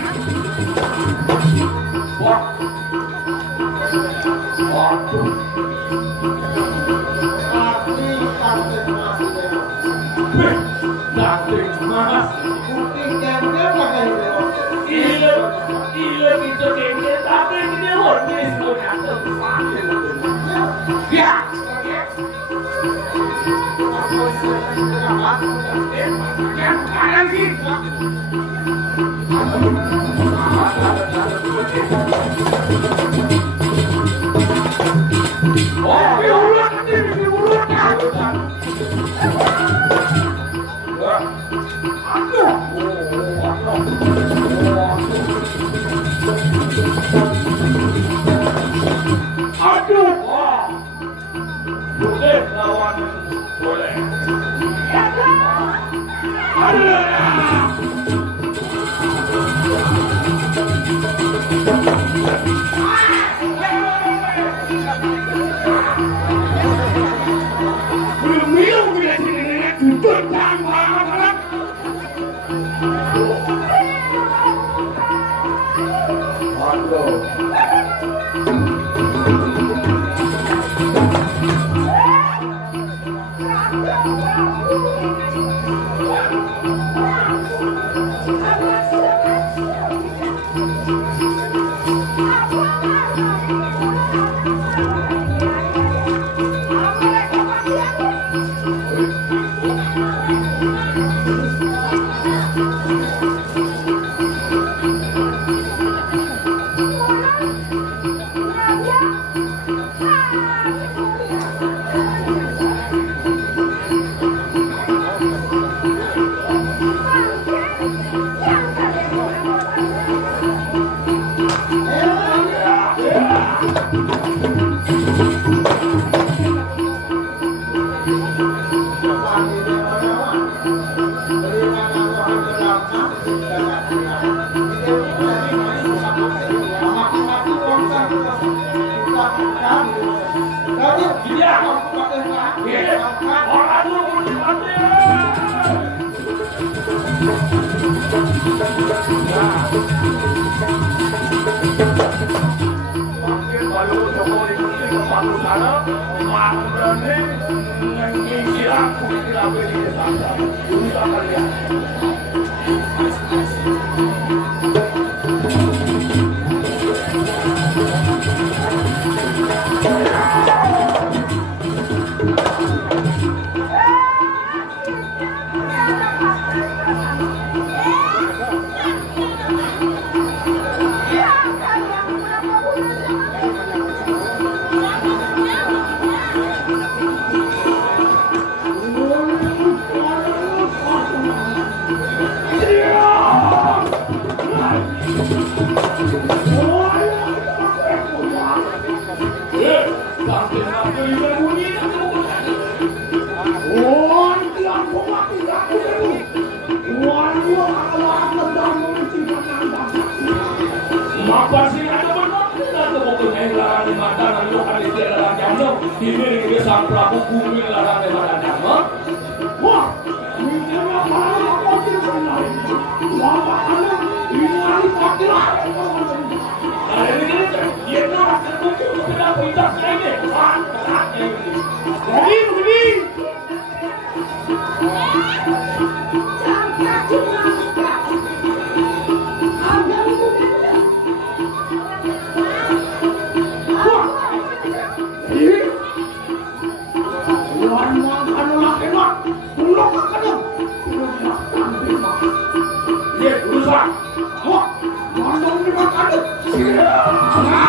Thank you.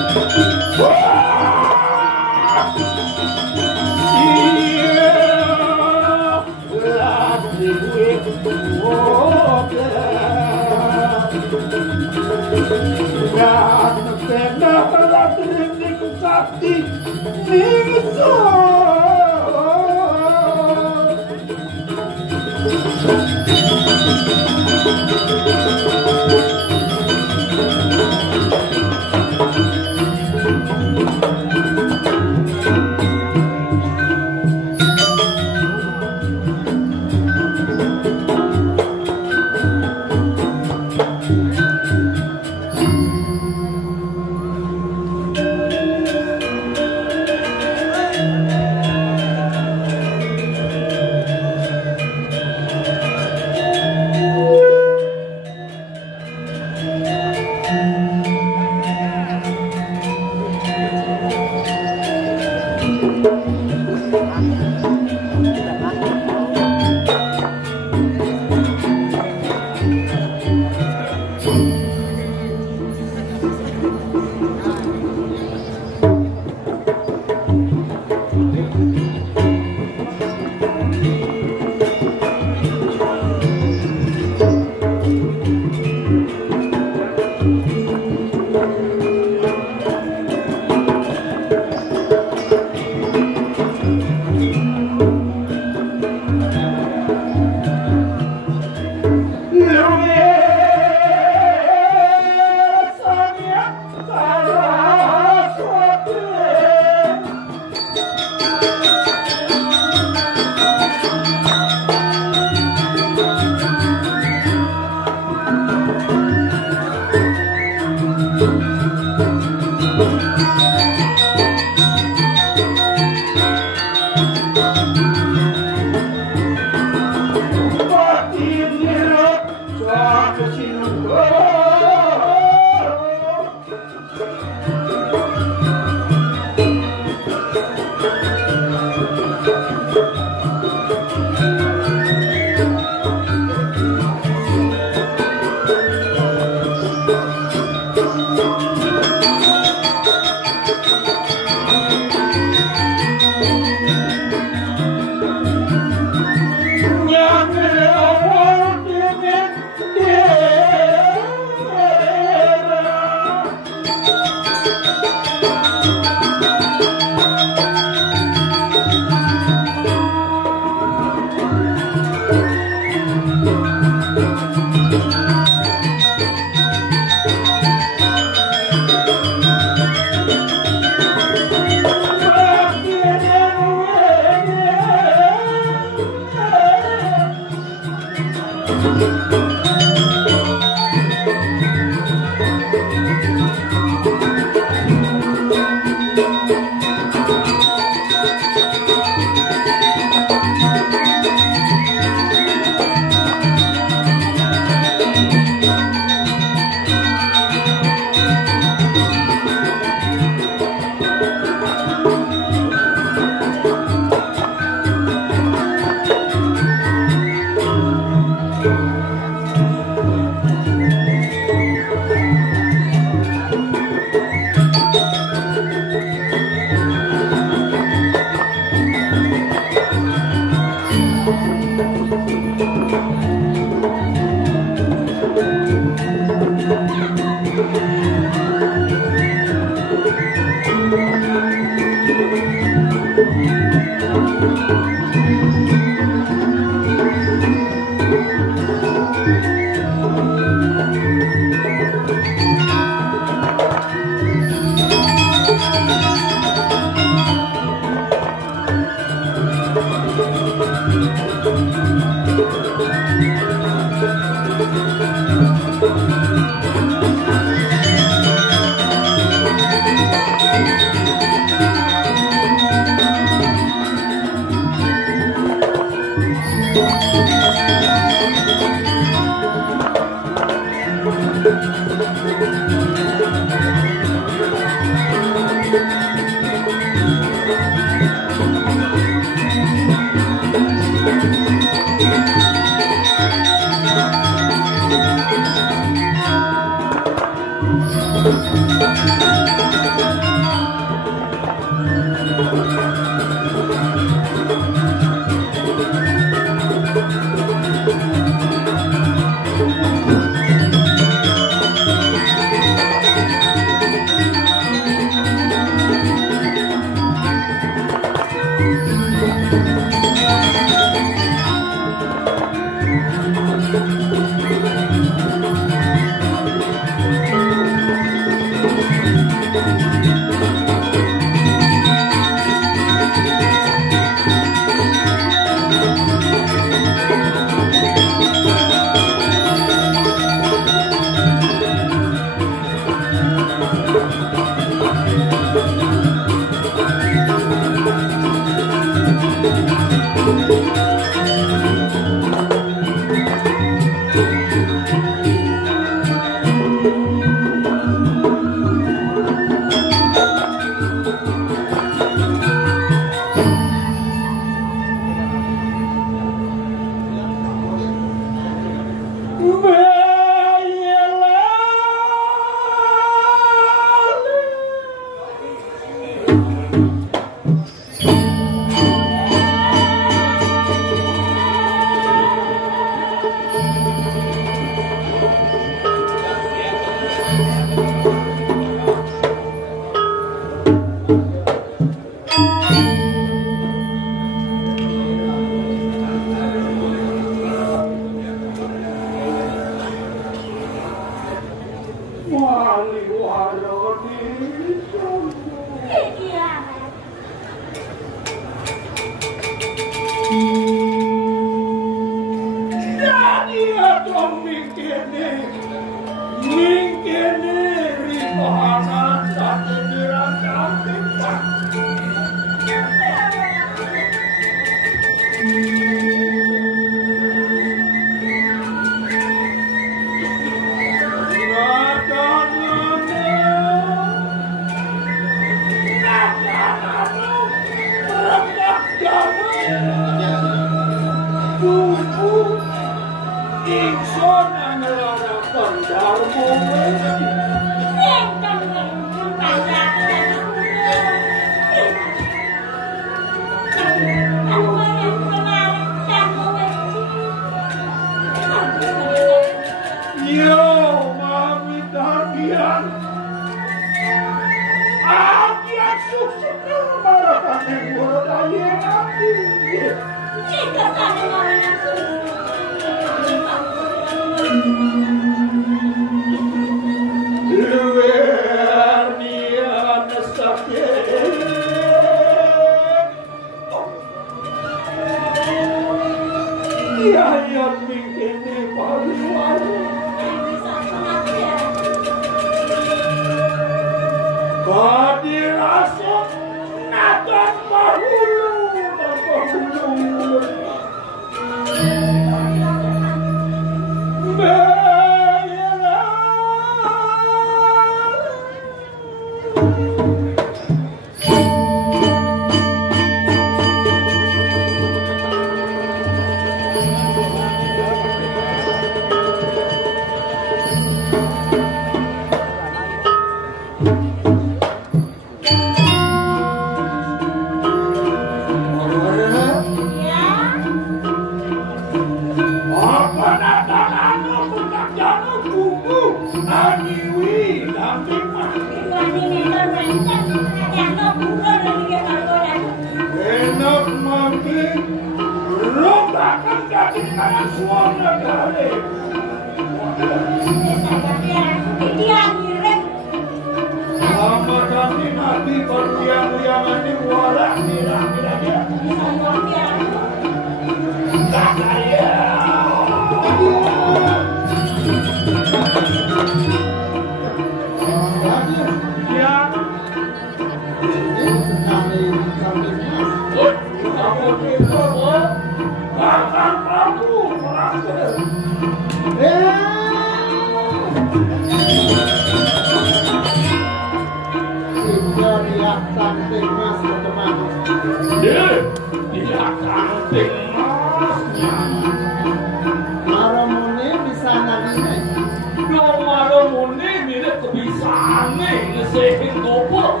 Wani ngesehin gopuk.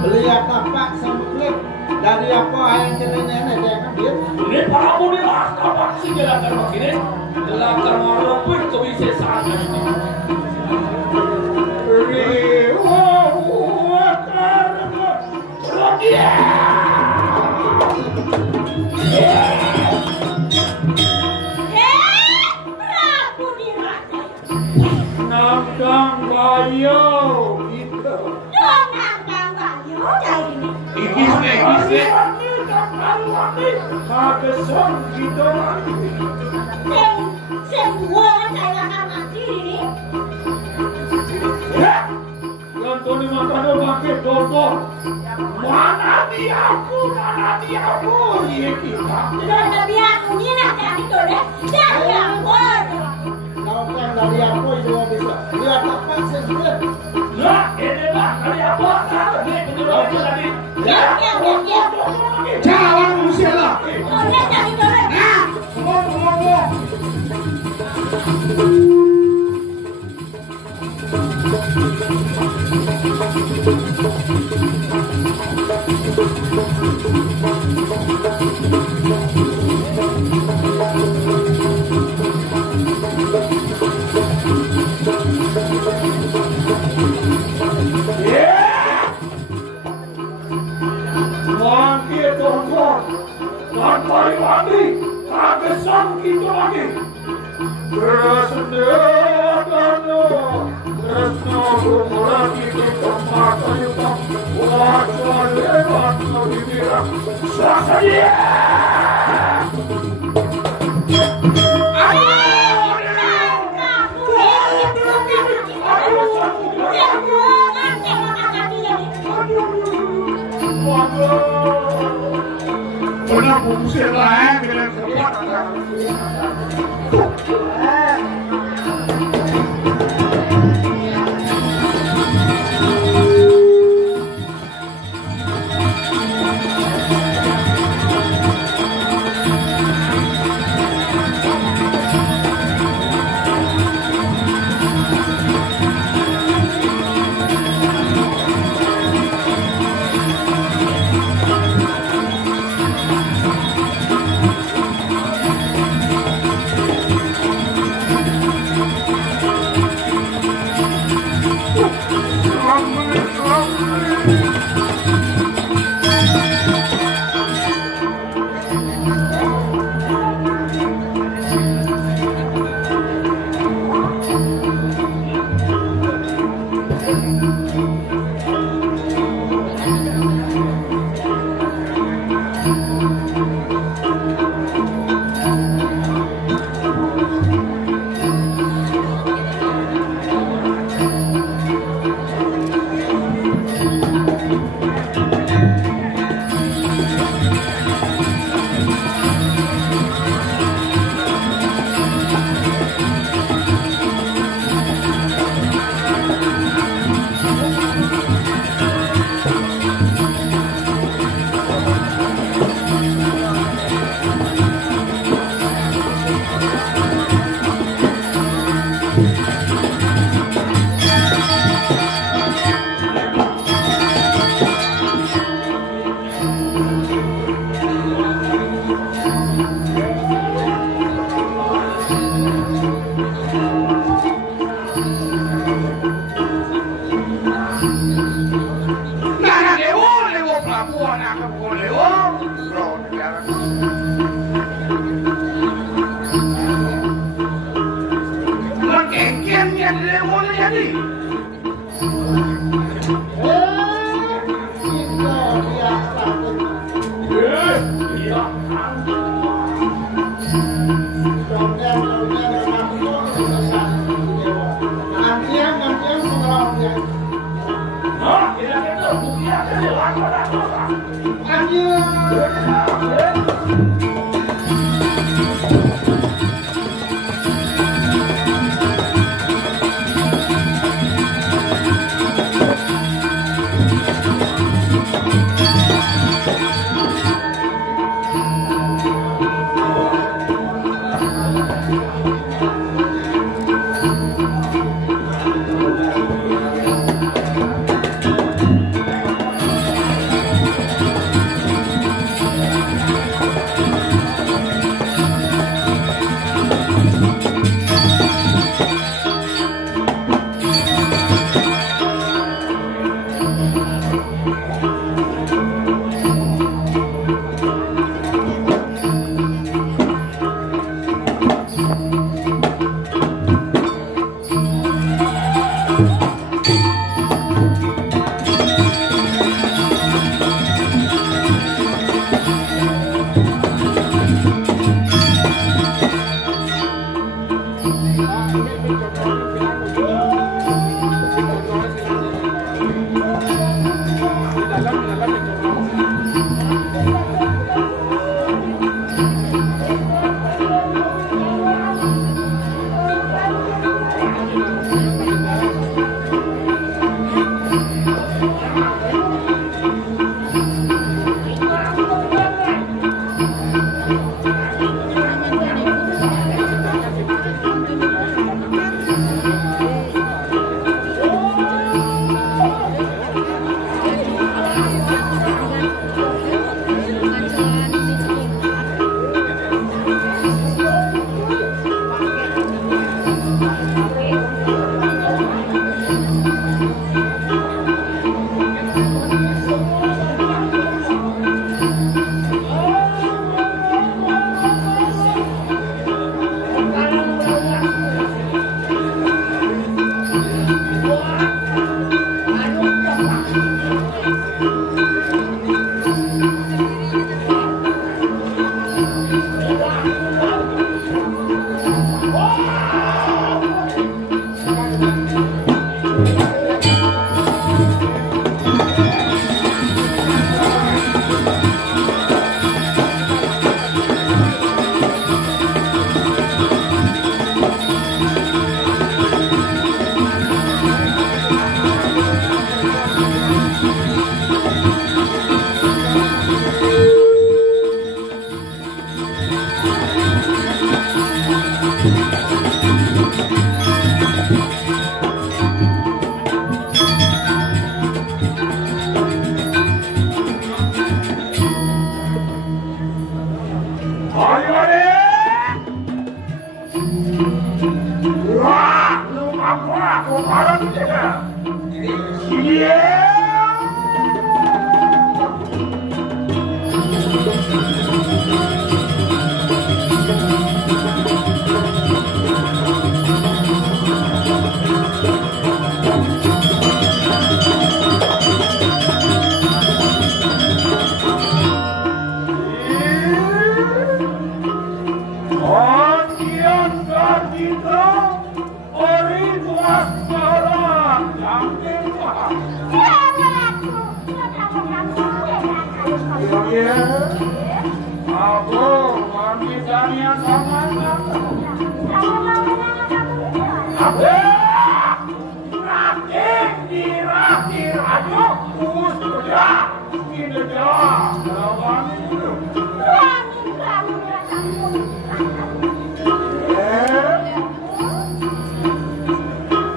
Beliau tapak sama klik dari apa yang nenek dia kan dia. Ini para mudilah tapak sih gelakan begini. Gelakan merepit kebiasaan ini. Prabu Dirata. Nandang Bayo gitu. Nandang Bayo dari ini. Iki Kageson gitu. Semua saya akan mati ini. Yang Tony Matano pakai dompet. Mana diaku? Iya kita. Sudah biarku ini nanti itu deh. Dari aku. Kalau yang dari apa itu bisa. Beliau tapak sedikit. Nah, ini lah dari apa? Ini lagi tadi. Ya. Jangan usir lah. Oleh dari dulu. Ngomong. Mangkir dompet. Dan paling lagi. Kagesan gitu lagi. Bersendekan Tresno bermula gitu tempat ayutan. Wajah lewat lebih Selasa dia. Una fungsi lain dengan kekuatan. parang kita. Iya. Aku wanitanya sama rakit dirakir aja sudah ini dah lawan itu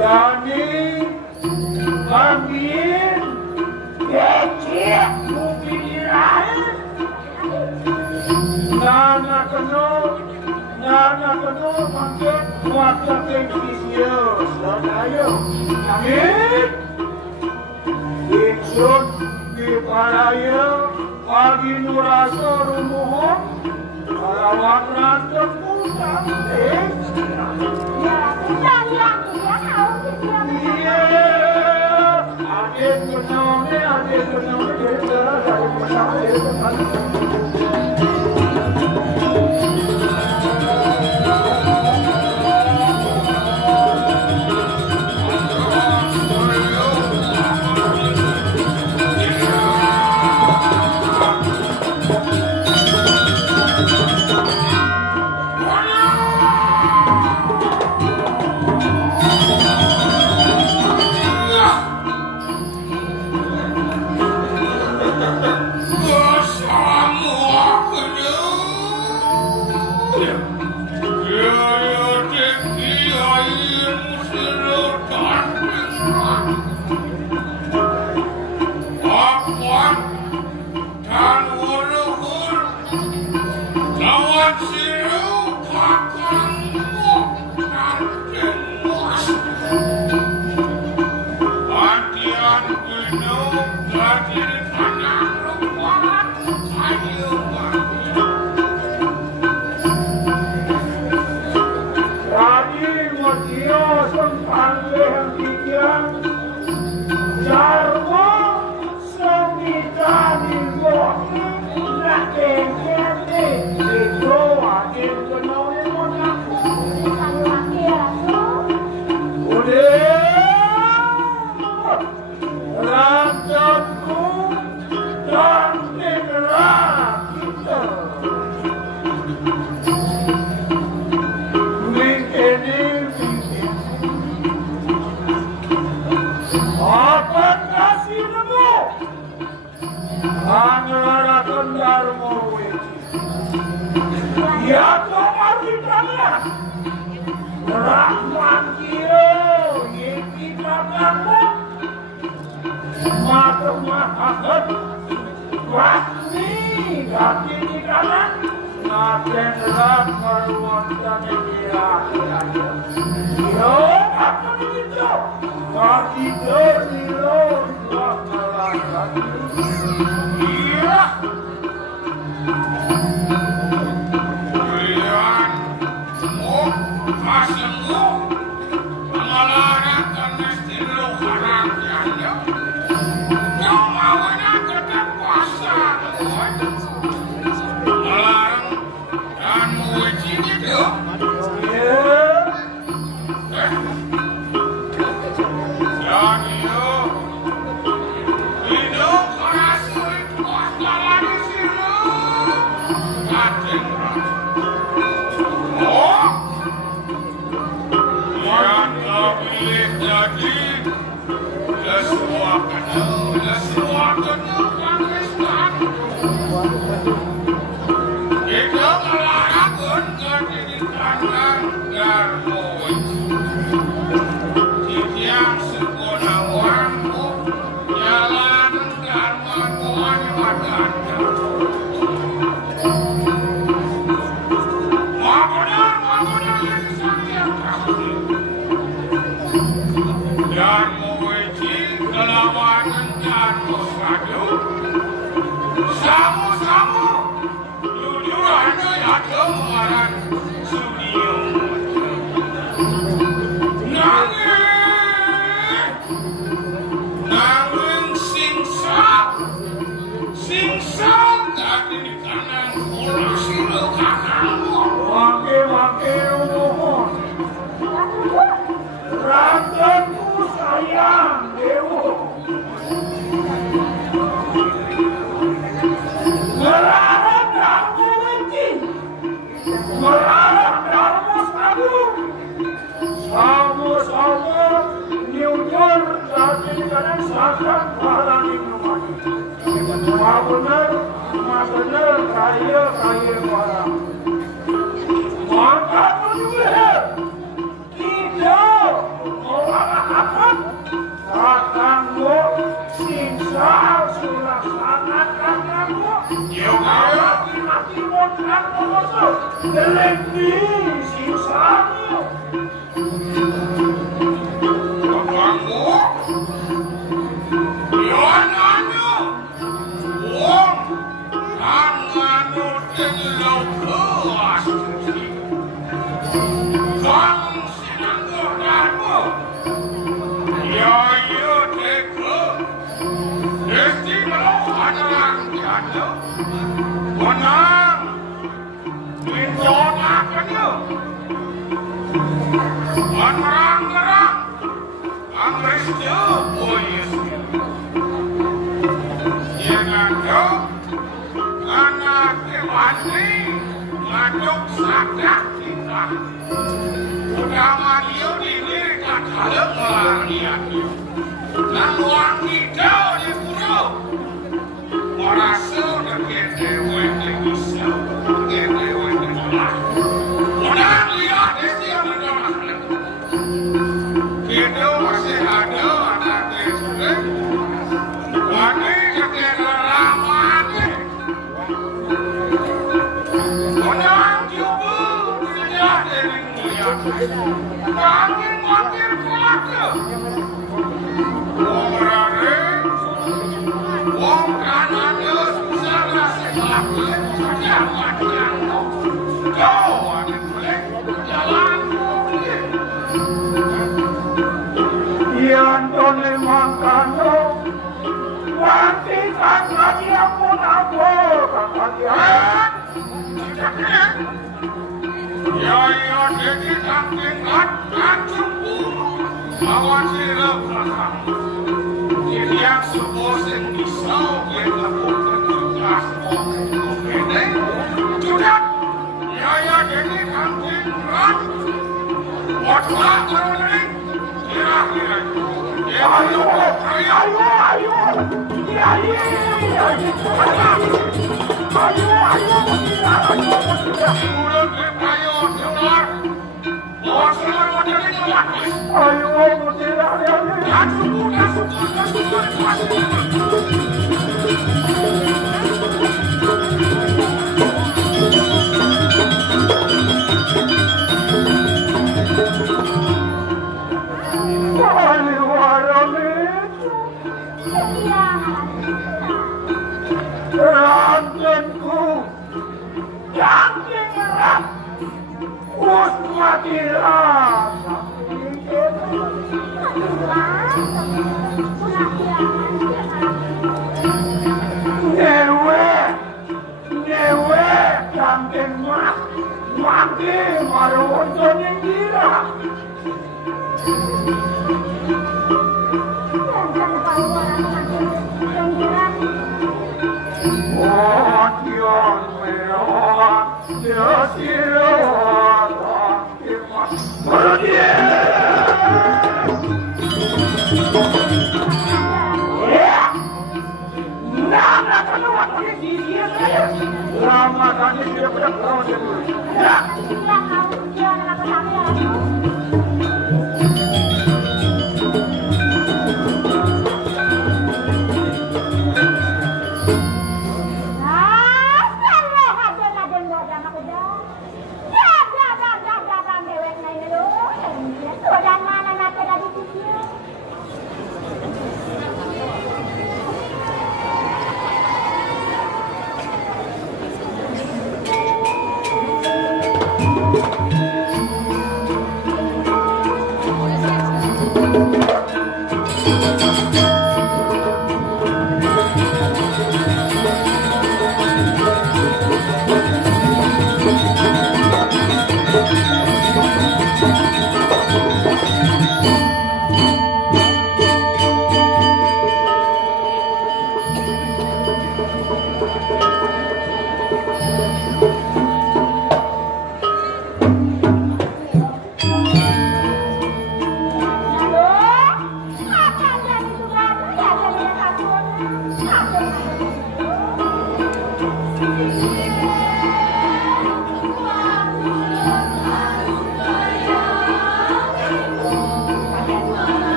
jadi ambil kecil mungkin lain Nana kena pakai kuasa teknisius dan ayo amin ikut di paraya pagi nurasa rumuhon karawat rantai pusat iya adik kenalnya kita dari pesawat dan menguji kelawanan dan musradu sama-sama jujuran ya kemaran sudiyo nanging singsa tadi di kanan orang silo kanan wake mohon rakyatku sayang dewa melarang darmu benci melarang darmu sadu sama-sama nyunyur dari kanan sakan halangin rumahnya benar kaya barang maka tujuh tidak orang kakangmu singsa sulaksanakan kamu mati modal musuh terlebih singsamu kakangmu Yohananu wong anganu telau kelas kang sinanggur darmu yo teko esti kalau anak jatuh menang minjonakan yo merang-merang angrestu boyes jangan yo anak dewasa ngaduk sadak kita udah Mario dilihat kalau ngeliat nang wangi jauh di pura merasa dewe bisa dewe lah udah lihat di yang mendolah kita masih ada anak desa wangi ketera lama udah coba tidak dari melihat angin makin kuat wong kanan susah nasib aku jangan kau ada boleh jalan yang tone mangkano wanti kakak dia pun aku kakak dia ya jadi kambing kacungku awan sirap kakak yang sebosen pisau berlakukan tugas ini sudah ya jadi kambing berat buatlah terlalu kira-kira ayo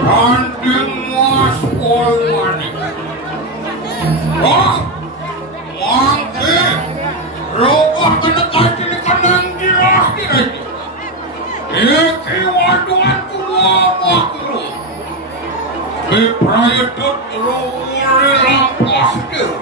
Tanding mas polmani. Wah, mangke, robah kena kaji ni kanang dirah ni. Iki waduan kuwah kulo. Beprayatut rumuri lampas dia.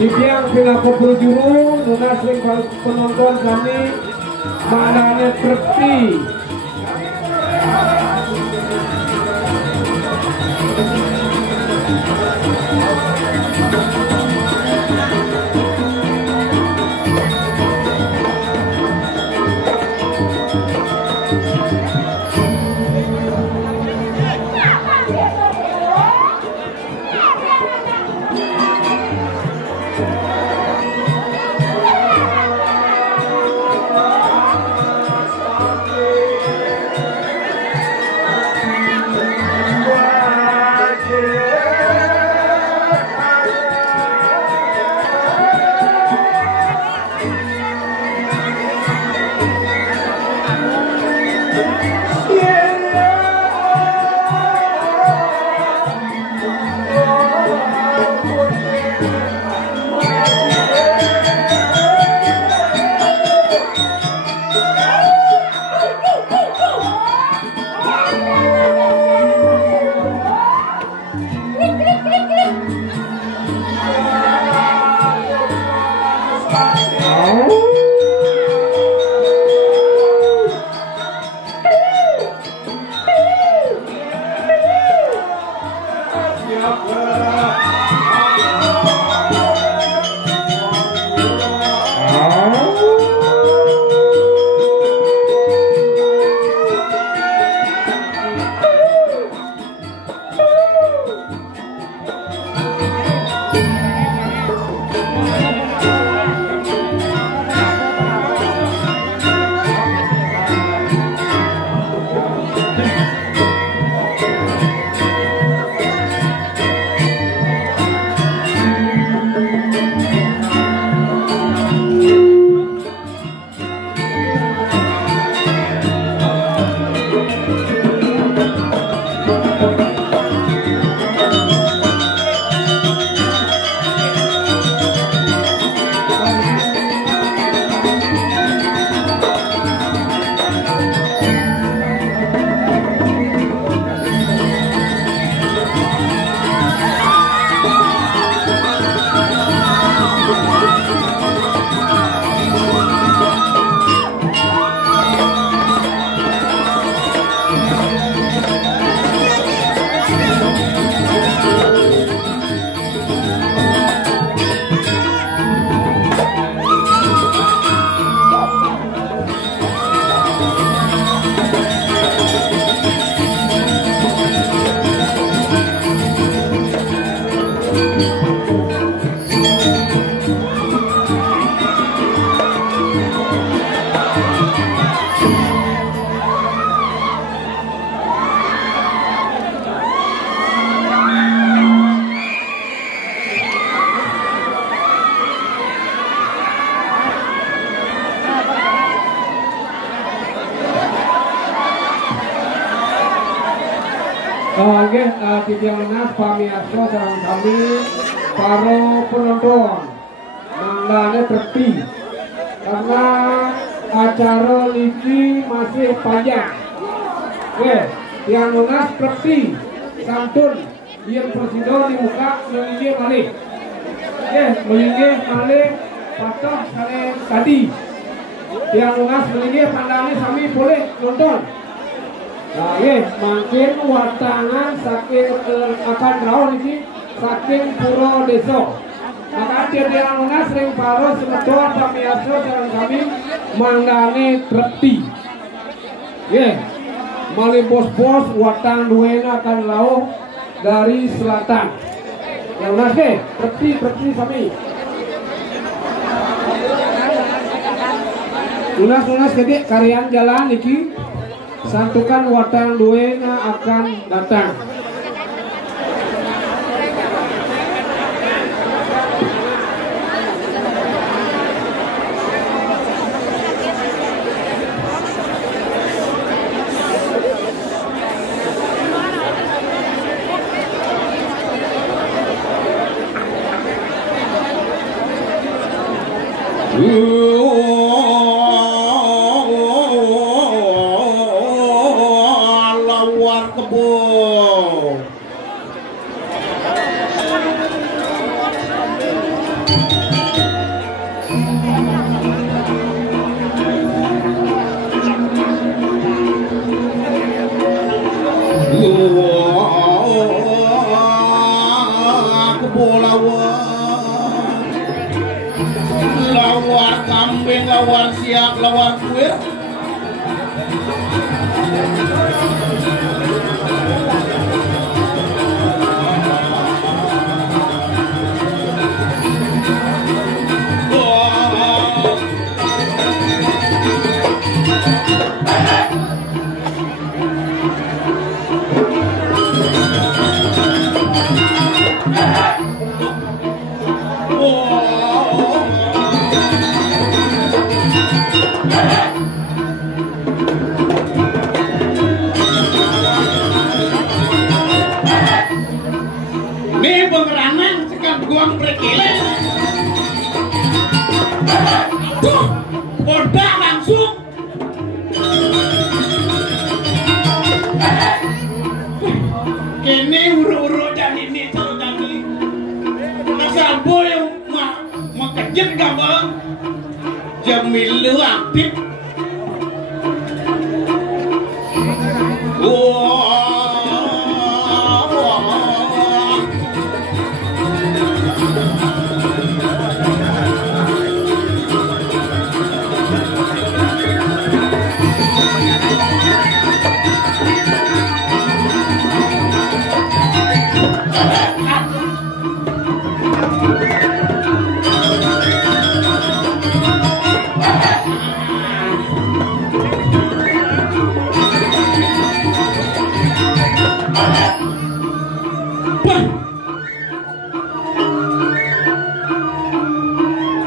Yang selaku berjuru lunas penonton kami Mandane Trekti. Oke, tiga menas pamiarso sareng kami para penonton manggane trepi karena acara niki masih panjang. Oke, tiang menas trepi santun yang presido di muka melinggih malih. Oke, melinggih malih patah sare tadi. Tiang menas melinggih pandangnya sami boleh nonton. Nah, makin watangan saking akan rawon ini saking Puro Deso. Maka dia lunas ring paro semedon pamiarso sareng kami manggane trepi. Mali bos-bos watang duena akan rawuh dari selatan. Yang lunas trepi sami. Lunas gede karyan jalan iki. Santukan watang duena akan datang. Lawar kambing, lawar siap, lawar kuir. Guang berkile, tuh, bodak langsung. Kini uru-uru dan ini terus jadi. Asal boy mau kejut gambar, Jamilu aktif.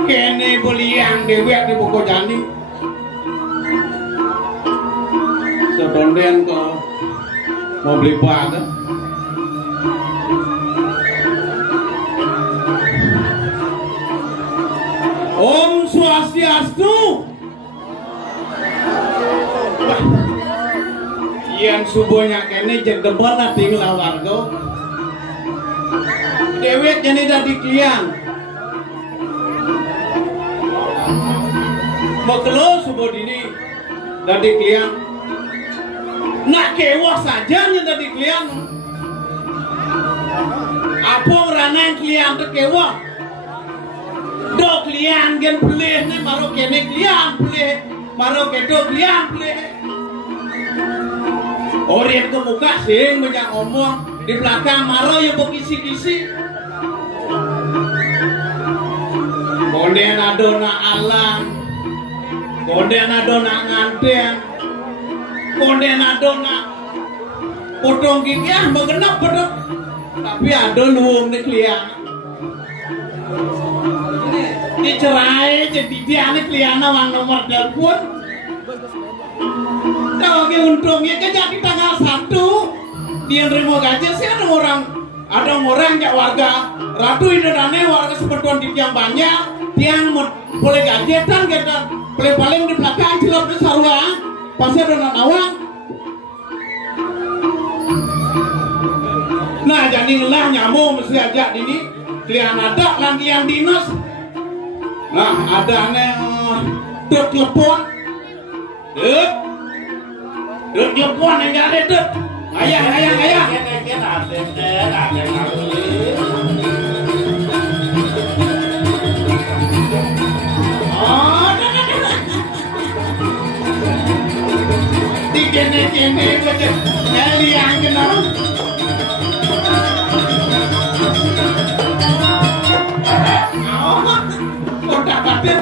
Kene beliang dewek di Boko Jani. Sedonden kok mau beli buah. Om Swastiastu. Yang subuhnya kene jek depan tinggal warga. Dewek jadi dadi klian. Maklo subuh dini dadi klian. Nak kewas saja nya dadi klian. Apa ranang klian te kewas? Do klian gen pelih ni maro kene klian pelih, maro kedo klian pelih. Orang ke muka sing banyak ngomong di belakang maro ya kisi-kisi. Konden adona alam, konden adona nganten, konden adona potong gigi mengenap pedok, tapi ada luung di klian. Dicerai jadi dia nih kliana wang nomor telepon. Kalau untungnya kan jadi tanggal 1 dia nerima gaji sih ada orang jak warga ratu idane warga sepertuan di tiang banyak tiang boleh gajetan kita paling di belakang cilok di sarua pasti ada nawang. Nah jadi lah nyamuk mesti ajak ini kalian ada lagi yang dinas. Nah ada aneh dek telepon dek telepon yang ada dek ayah Kene macam nyali yang kenal. Kotak batin.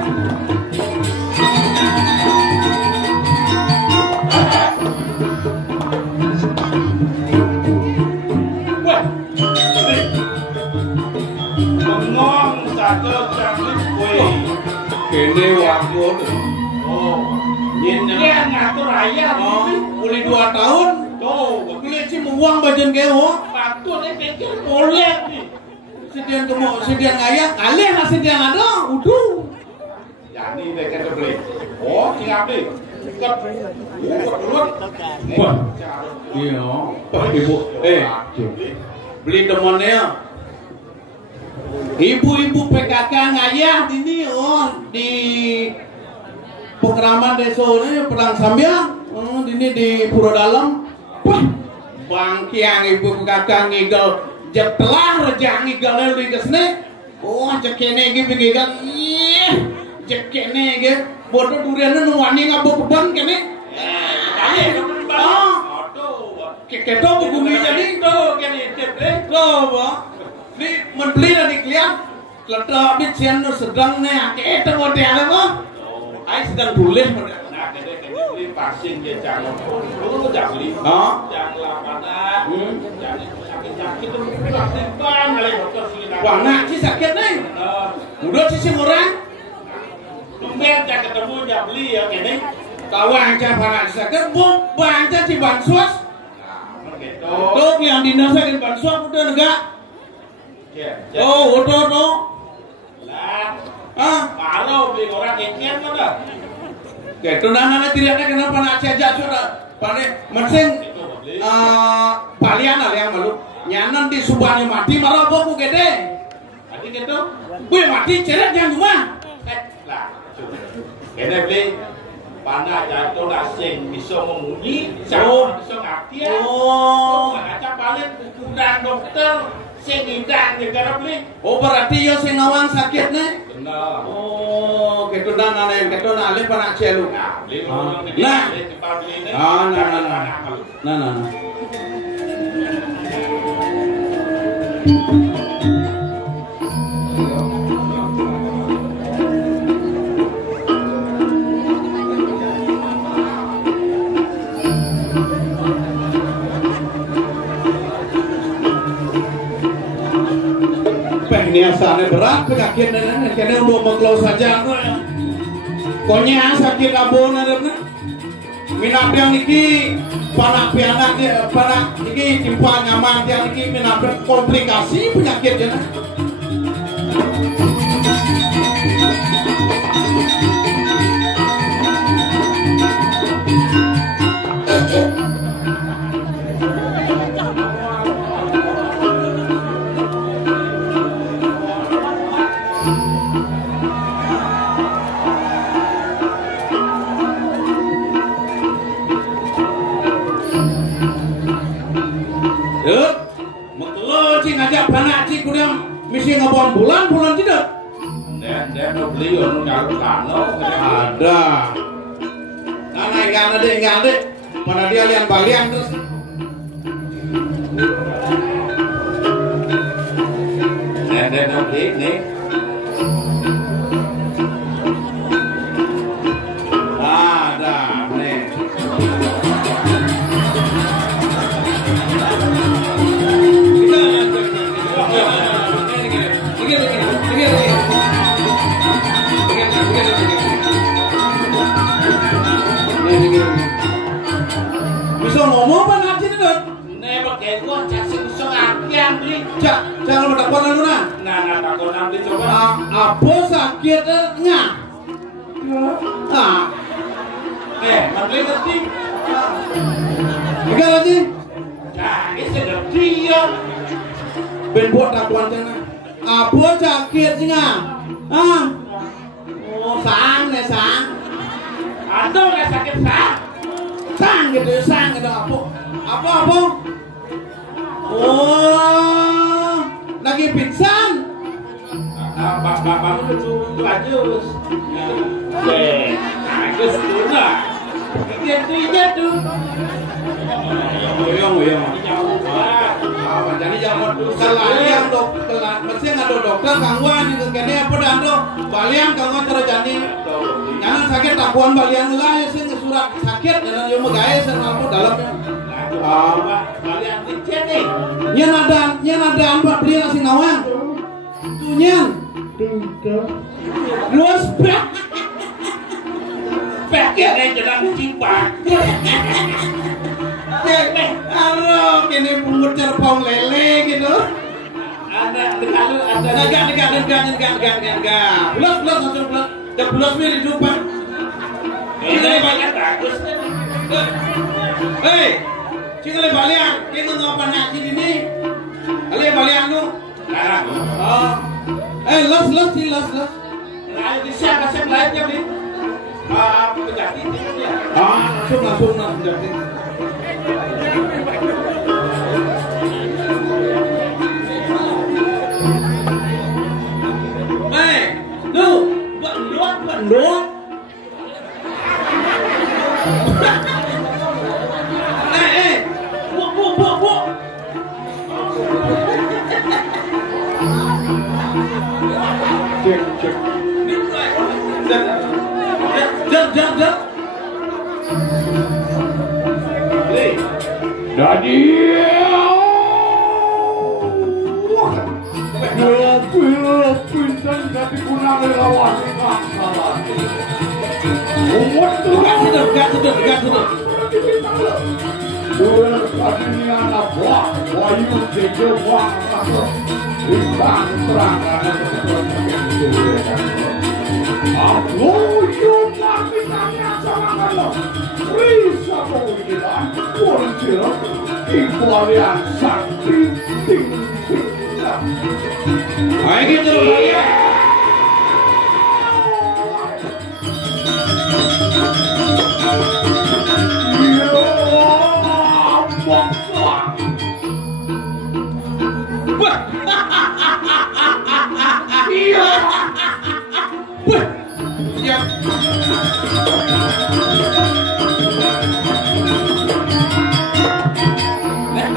Wah, bengong satu cantik kue. Kene waktu. Oh. Dia ngatur ayam boleh 2 tahun tuh kulit sih membuang badan keo patut pikir boleh nih sedian ayam alih lah sedian ada udah jadi mereka beli oh siap deh ikat wah iya ibu beli temannya ibu-ibu PKK ngayah ini di Pengeraman desa ini pedang sambiang, ini di Pura Dalam. Wah, bangkiang ibu kakak ngigel, jak telah rejak ngigel di kesini. Oh, jak kene gitu ngigel, jak kene gitu. Bodoh duriannya nuwani ngabuk beban kene. Keto bugumi jadi tuh kene ceplek tuh, di membeli dari kalian, letak di channel sedang nih, kita mau tiada kok. Ai sedang boleh nah beli pasien dia jangan dulu jangan beli jangan lamanan jangan sakit-sakit itu pasti bang kali dokter sini wah nak si sakit nih udah sisi murah tumben jangan ketemu jangan beli ya kene kawan jangan panas sakit bang jangan si bansos tuh yang dinasain bansos udah enggak oh udah tuh kalau beli orang kekeh mana? Gitu nana tidak kenapa nak saja sudah pada mesin palian ada yang malu nyanan di subahnya mati marah boku gede. Tadi gitu, gue mati ceret yang rumah. Lah, kena beli panah jatuh asing bisa memunyi, bisa ngerti ya. Oh, macam paling kurang dokter. Sing indang negara beli. Oh berarti yo sing ngawang sakit nih. Benar. Oh, gitu dan aneh, gitu nalih panak celu. Nah, nah. Ini asalnya berat penyakit nenek kena untuk mengklau saja konya sakit abon ada minap yang iki panak pianak panak iki timpa nyaman yang iki minap komplikasi penyakitnya misi ngabon bulan tidak? Dia beli orang ada. Nah, enggak ada. Pada dia lian balian terus. Dia beli nih. Ada nih. Bisa ngomong apa nanti nih? Nih pakai Jangan takon anu na. Nah takon nanti coba. Apa sakit nya? Menteri ngerti. Enggak lagi. Jadi ngerti ya. Ben buat takuan cenah. Apa sakitnya? Oh, sang. Aduh nggak sakit sang. Sang gitu apa? Oh, lagi pingsan. Bapak itu lanjut. Agus tuna. Dia tuh. Uyang. Jadi jangan yang dokter, mesti ada dokter gangguan itu kene apa dando. Balian gangguan terjadi. Jangan sakit takuan balian lah sing surat sakit jangan yo megawe sing aku dalamnya. Balian dicet nih. Nyen ada ambat beli nasi nawang. Tunyen. Luas pek. Pek kene jenang cipak. Aduh, ini pungut cerpong lele gitu. Ada. Enggak. Belas milih dupa. Ini banyak bagus. Hei, cingale balian, kita ngapain ngaji ini? Kalian balian lu? Sekarang. Los. Ayo disiap lainnya nih. Penjati ya. Langsung penjati. Pendut. Bu. Cek. Jar. Jadi pinten jadi guna lawan masalah. Enggak sudah. Dua kali anak buah, wayu tiga buah masuk. Bintang serangan aku cuma bintangnya sama kalau Risa mau bilang muncul Ikualian sakti Ayo gitu ya.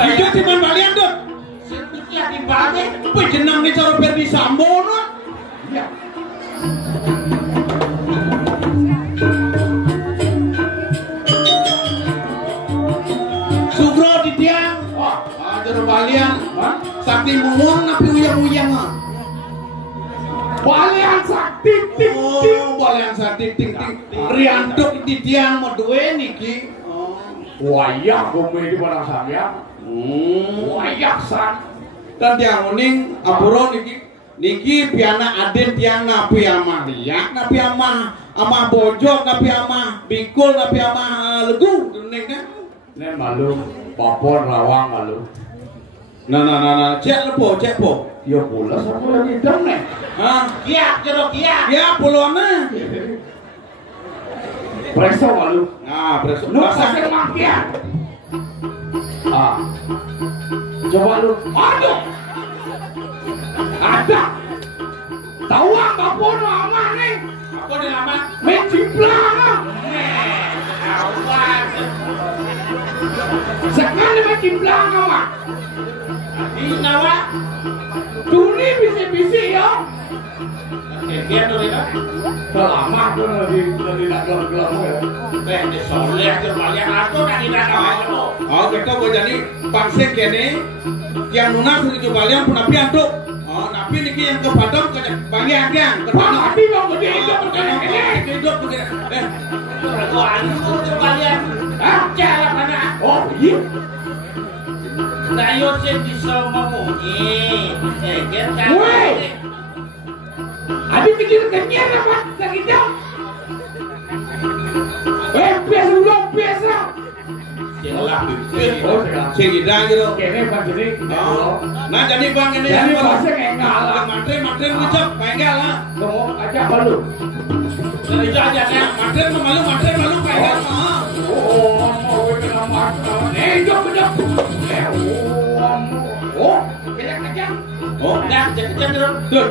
Hidup di mana balian tuh? Sedikit di balik. Jenang nih cara Ferdi Sambo no? Ya. Sugro di tiang. Cara balian. Sakti mungong napi uyang-uyang ah. Balian sakti ting. Balian sakti ting. Riantuk di tiang mau duwe niki. Wayak bumi di barang saya. Wayak san. Dan tiang uning apuro niki piana aden tiang napi ama liak napi ama bojok napi ama bikul napi ama legu ning kan. Nen malu papon rawang malu. Nah, cek po. Ya pula sama yang hitam nih. Hah? Kiak jeruk kiak. Ya pulona. Preso malu. Nah, preso. Lu kasih makian. Coba lu. Aduh. Ada. Tahu apa pun aman nih. Apa di lama? Menciplang. Sekali menciplang apa? Ini nawa. Tuni bisi-bisi ya. Dia tuh tidak. Lama tuh lebih nak gelap-gelap ya. Di soleh ke balian aku kan tidak tahu. Oh, kita boleh jadi pangsek kene yang nuna sudah ke balian pun napi anduk. Oh, napi niki yang ke padam ke bagian yang ke padam. Napi dong gede hidup begini. Hidup begini. Aku anu ke balian. Cara mana? Oh iya. Dayo sing bisa memuji. Kita. Woi. Abi kecil kenyar apa? Sakitnya. Biasa dulu, biasa. Sing idang gitu. Kene bang gini. Nah jadi bang ini Jadi bahasa kayak ngalah. Matrin ngecap bengkel lah. Kamu aja malu. Jadi itu aja ya. Matrin malu bengkel mah. Oh, mau kena mata. Jok. Oh, kena kejam. Oh, dah kejap terus. Tuh.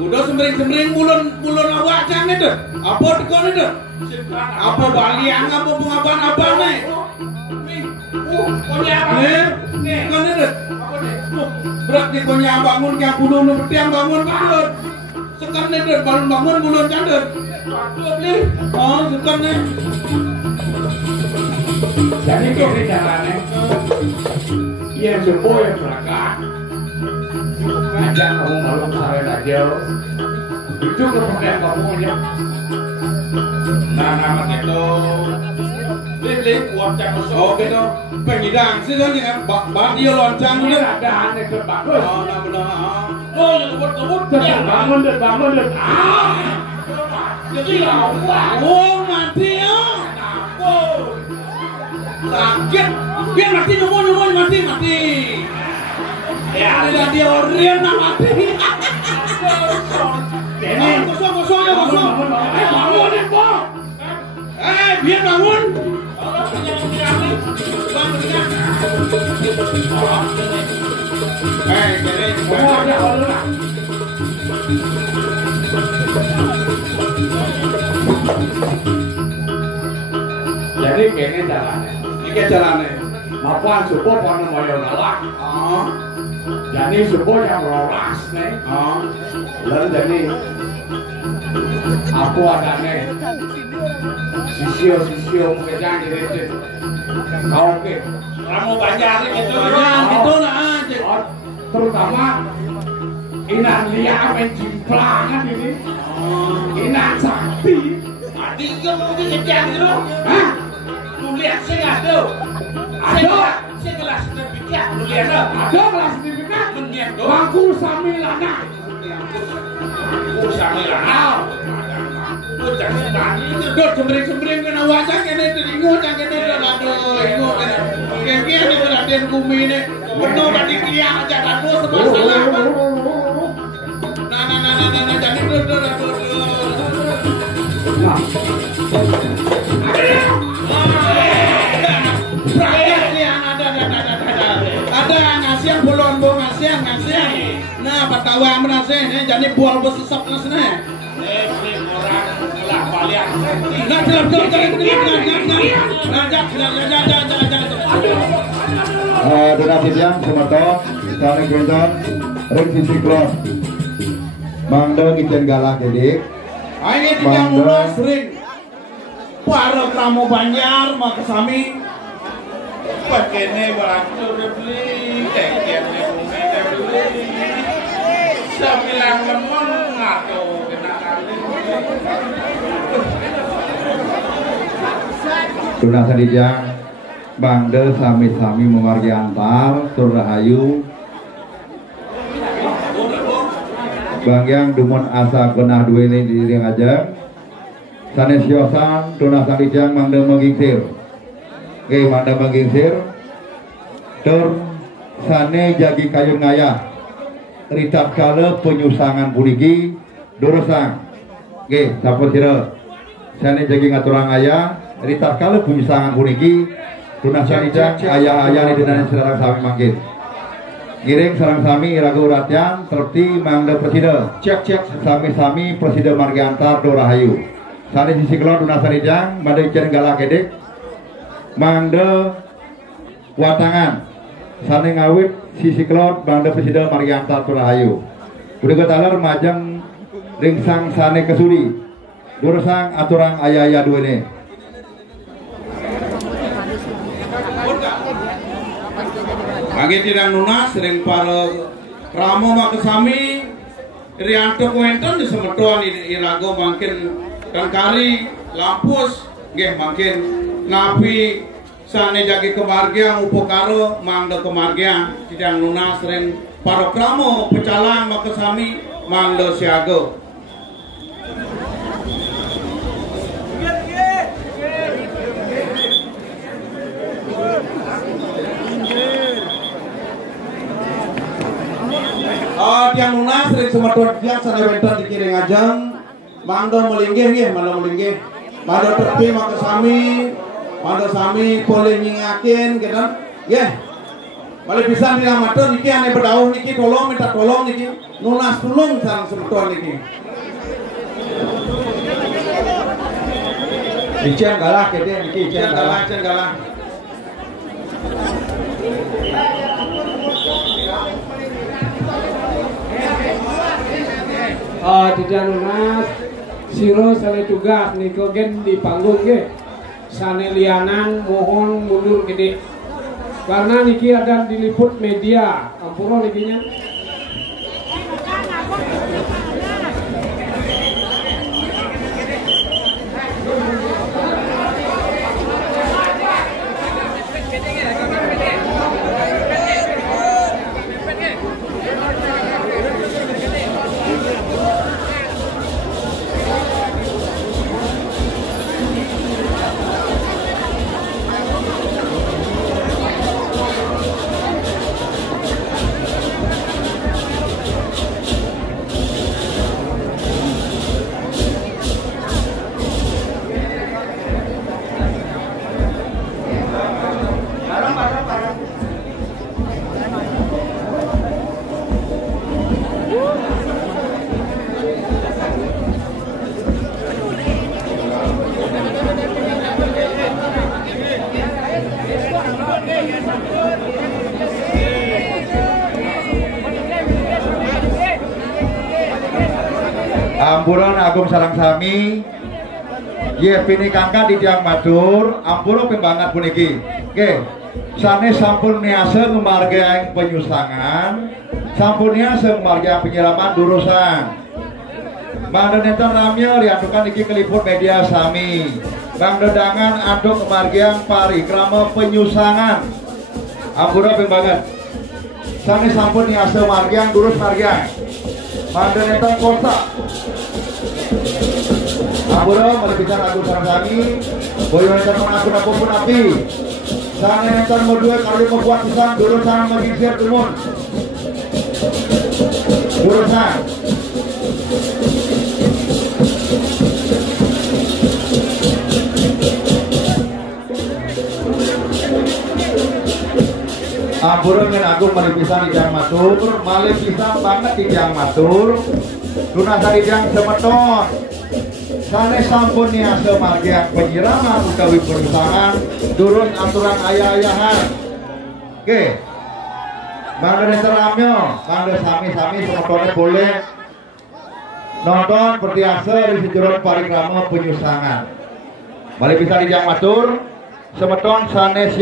Udah sembring bulun awak jangan itu. Apa dikon itu? Apa baliang apa pengaban abang nih? Konya abang. Nih, kon itu. Berat di konya bangun ke bulun petiang bangun bangun. Sekan itu bangun bulun candet. Oh, sekan nih. Jadi kene carane. Iya sepo yang berangkat. Ngajak kamu malam sore aja. Itu kepakai kamu aja. Nah, nama itu. Lilin kuat jangan sok gitu. Pengidang sih kan bak dia loncang Ini gitu. ada aneh ke bagus. Oh, nah benar. Oh, kebut bangun. Jadi awak. Oh, mati ya. Sakit. Biar mati nyomong mati. Ya, ada dia orang nak mati. Ini Kosong ya kosong. bangun ya, Bo. Biar bangun. Semua ada orang. Jadi kene carane. Iki jalannya. Mapan subuh kono moyo galak. Oh, Jadi subuh yang rolas nih. oh. Lalu jadi aku ada nih. Sisio mungkin jangan direcet. Kau oke. Kamu banyak gitu. Banyak gitu lah aja. Terutama inan liya mencimplangan ini. Inan sakti. Mati juga mungkin kejar gitu. Hah? Lu lihat sih nggak tuh? Ada. Saya kelas sertifikat. Lu lihat tuh? Ada kelas sertifikat. Mendiang tuh. Bangku samilana. Usah lah. Udah sekali. Dot sembring kena wajah kene telingo jangan kene aduh ingo kene. Kayak ini berarti bumi ini. Betul tadi tiang aja aduh sebab salah. Nah jadi dor. Ada ngasian bolon ngasian. Nah, patawa menase nih jadi bual besesap nasne. Orang lah balian. Nah, Donasi siang semeto Sane Quinton Ring Sisi Close Mangdo Kitchen Galak jadi Ini tidak murah sering. Para tamu Banjar mau kesami. Pakene batu beli, tekene bumi beli. Sembilan lemon ngato kena kali. Donasi dijang Bangde sami-sami memargi antar Surrahayu Bangyang Dumon asa kenah duwe di diri aja Sanes siosan Donasi dijang Mangde mengingsir Oke Mangde mengingsir Tur Sane jagi kayu ngayah Ritat kala penyusangan puniki Dorosang Oke sampun sira Sane jagi ngaturang ayah Ritat kala penyusangan puniki Donasi dijang ayah-ayah di dinan sareng sami mangkin Giring sareng sami iraga uratian terti mangda presida cek sami-sami presida margi antar Dorahayu sane sisi kelon donasi dijang made jen galak edek mangda watangan sane ngawit sisi kelon mangda presida margi antar Dorahayu udah talar majang ringsang sane kesuli dorosang aturang ayah-ayah duene Agi tidak lunas sering para ramo makasami Rianto Kuenton di semetuan irago makin kan kari lampus nggih makin napi sane jagi kemargian upokaro mangda kemargian tidang lunas ring parokramo pecalang makasami mangda siago. Tiang lunas ring semetot tiang sana bentar dikiring ajang mangda melinggih nggih mangda melinggih mangda tepi makasami mangda sami boleh nyingakin gitu nggih balik pisan dina matur niki ane berdauh niki tolong minta tolong niki lunas tulung sareng semeton niki Icen galah kete niki icen galah Tidak lunas siro sale tugas niko gen di panggung ge sane lianan mohon mundur gede karena niki ada diliput media ampura nikinya Ampuran agung sarang sami ye pini kangka di tiang matur ampura pembangat puniki oke sane sampun niasa ngemargai penyusangan sampun niasa ngemargai penyiraman durusan Bang Doneta Ramya diadukan iki keliput media sami Bang Dedangan aduk kemargian parikrama penyusangan ampura pembangat sane sampun niasa margian durus margian Bang Doneta Kota Ampura melebihan agung sarang sami boyo netan mengatur apapun api sana netan modua kali membuat pisang durusan mengisir tumun durusan Ampura ngen agung melebihan di jang matur melebihan banget di jang matur tunasari jang semeton sane sampun niasa margian penyiraman utawi perusahaan durun aturan ayah-ayahan oke Bang Doneta Ramya Bang sami-sami semetone boleh nonton bertiasa di sejeron parikrama penyusangan balik bisa dijang matur semeton sane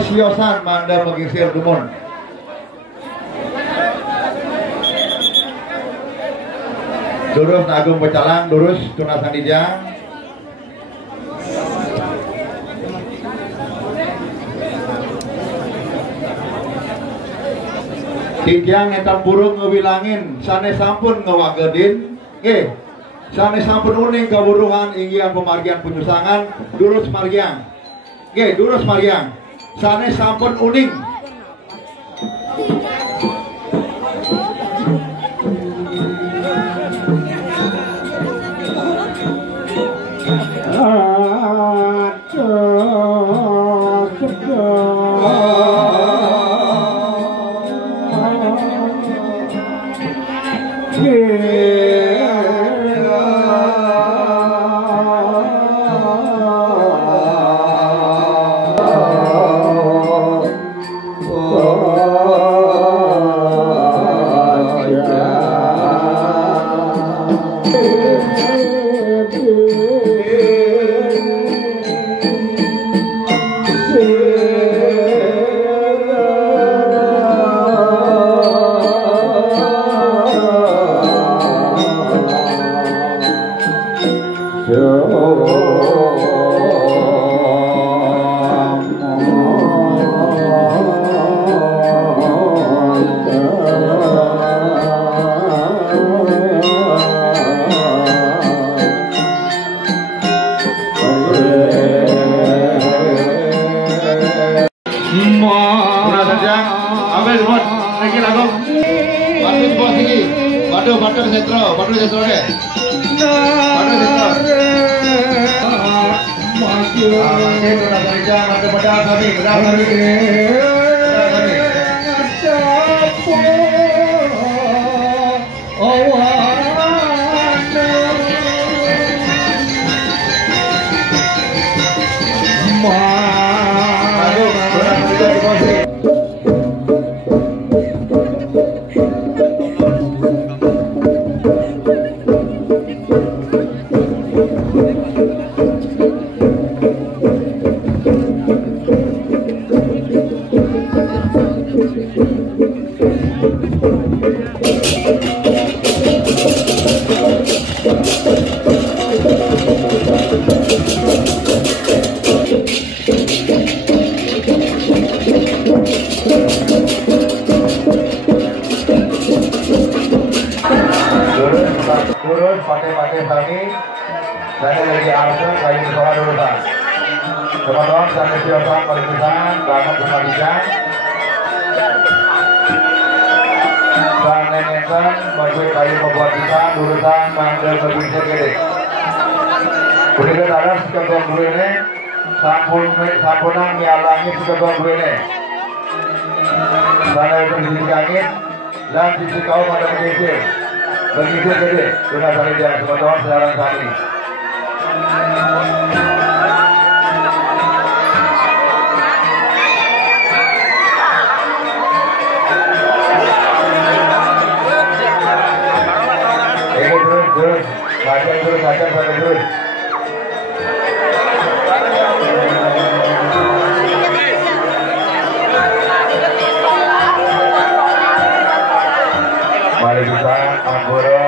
siosan manda mengisir dumun durus agung pecalang durus tunasan dijang tiang etan burung ngewilangin sane sampun ngewagedin sane sampun uning keburuhan inggian pemargian penyusangan durus margian durus margian sane sampun uning sore. Turun pakai tadi saya lagi arsa kayu sekolah dulu kan teman-teman sampai siapkan perpisahan banget kembalikan dan nenekkan baju kayu membuat kita urusan manggil berbisa gede kemudian ada sekegong dulu ini sampunan nyalangi sekegong dulu ini sana itu di sisi angin dan sisi kau pada mengisir begitu gede, sudah kali dia teman-teman sekarang kami. Ini terus, baca terus. Mari kita anggora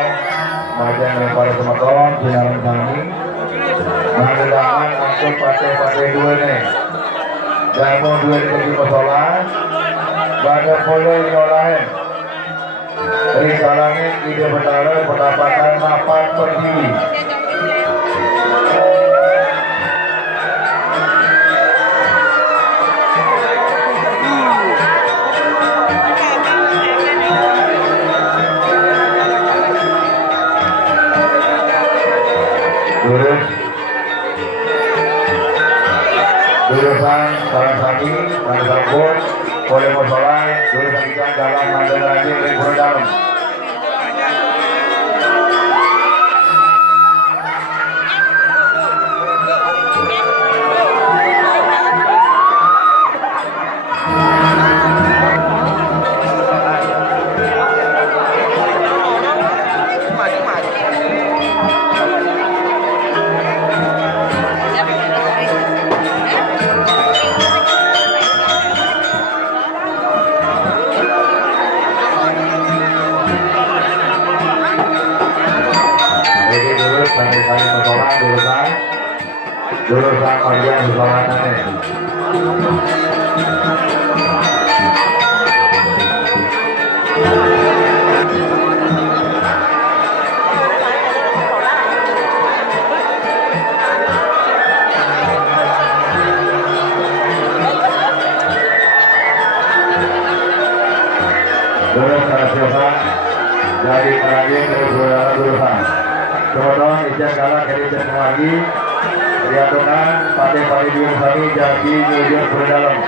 macam lempar teman-teman sinaran kami menggunakan angkut pakai dua nih jamu dua di masalah pada polo yang lain dari kalangan ide betara pendapatan 8 per kili jurusan Sarasati dan Sambut boleh masalah jurusan ikan dalam mandal lagi libur dalam jurusan bagian keselamatan ini. Jurusan jadi terakhir jurusan. Kemudian izin kalah kerja lagi. Diaturkan pakai biung kami jadi nyusun ke dalam.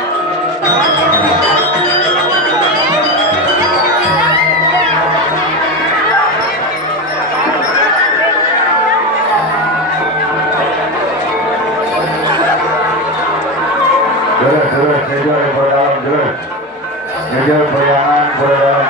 Terus nyusun ke dalam terus. Nyusun bayangan ke dalam.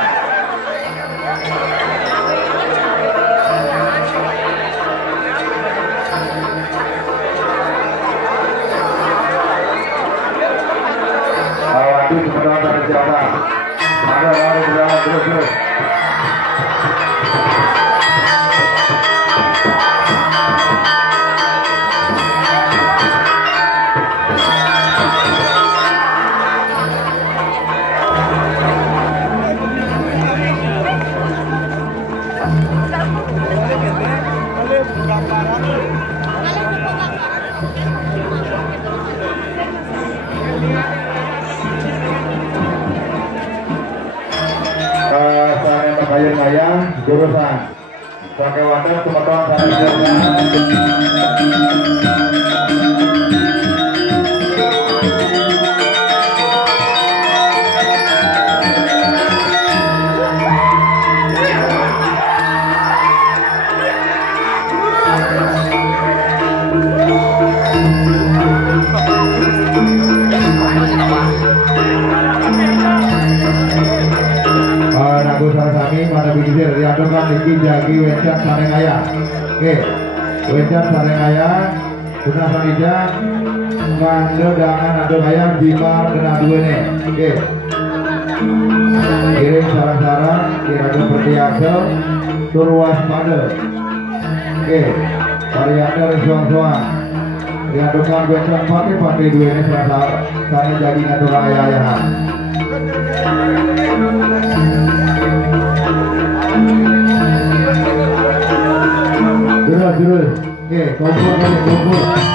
Itu kemudian dari siapa? Ada lari berjalan terus. Jurusan pakai wadah teman-teman saya pada bingkir diaturkan Niki Jagi Wencan Sarengaya. Oke, Wencan Sarengaya Tuna Sanija Ngando dengan Ado Hayang Bimar dengan Duene. Oke, kirim sarang-sarang Kiraga Pertiasa Turwas Pada. Oke, Varianda Resuang-suang diaturkan Wencan Pati Duene Serasa Sani Jagi Ngando Ayayahan. Jurul, oke, kumpul.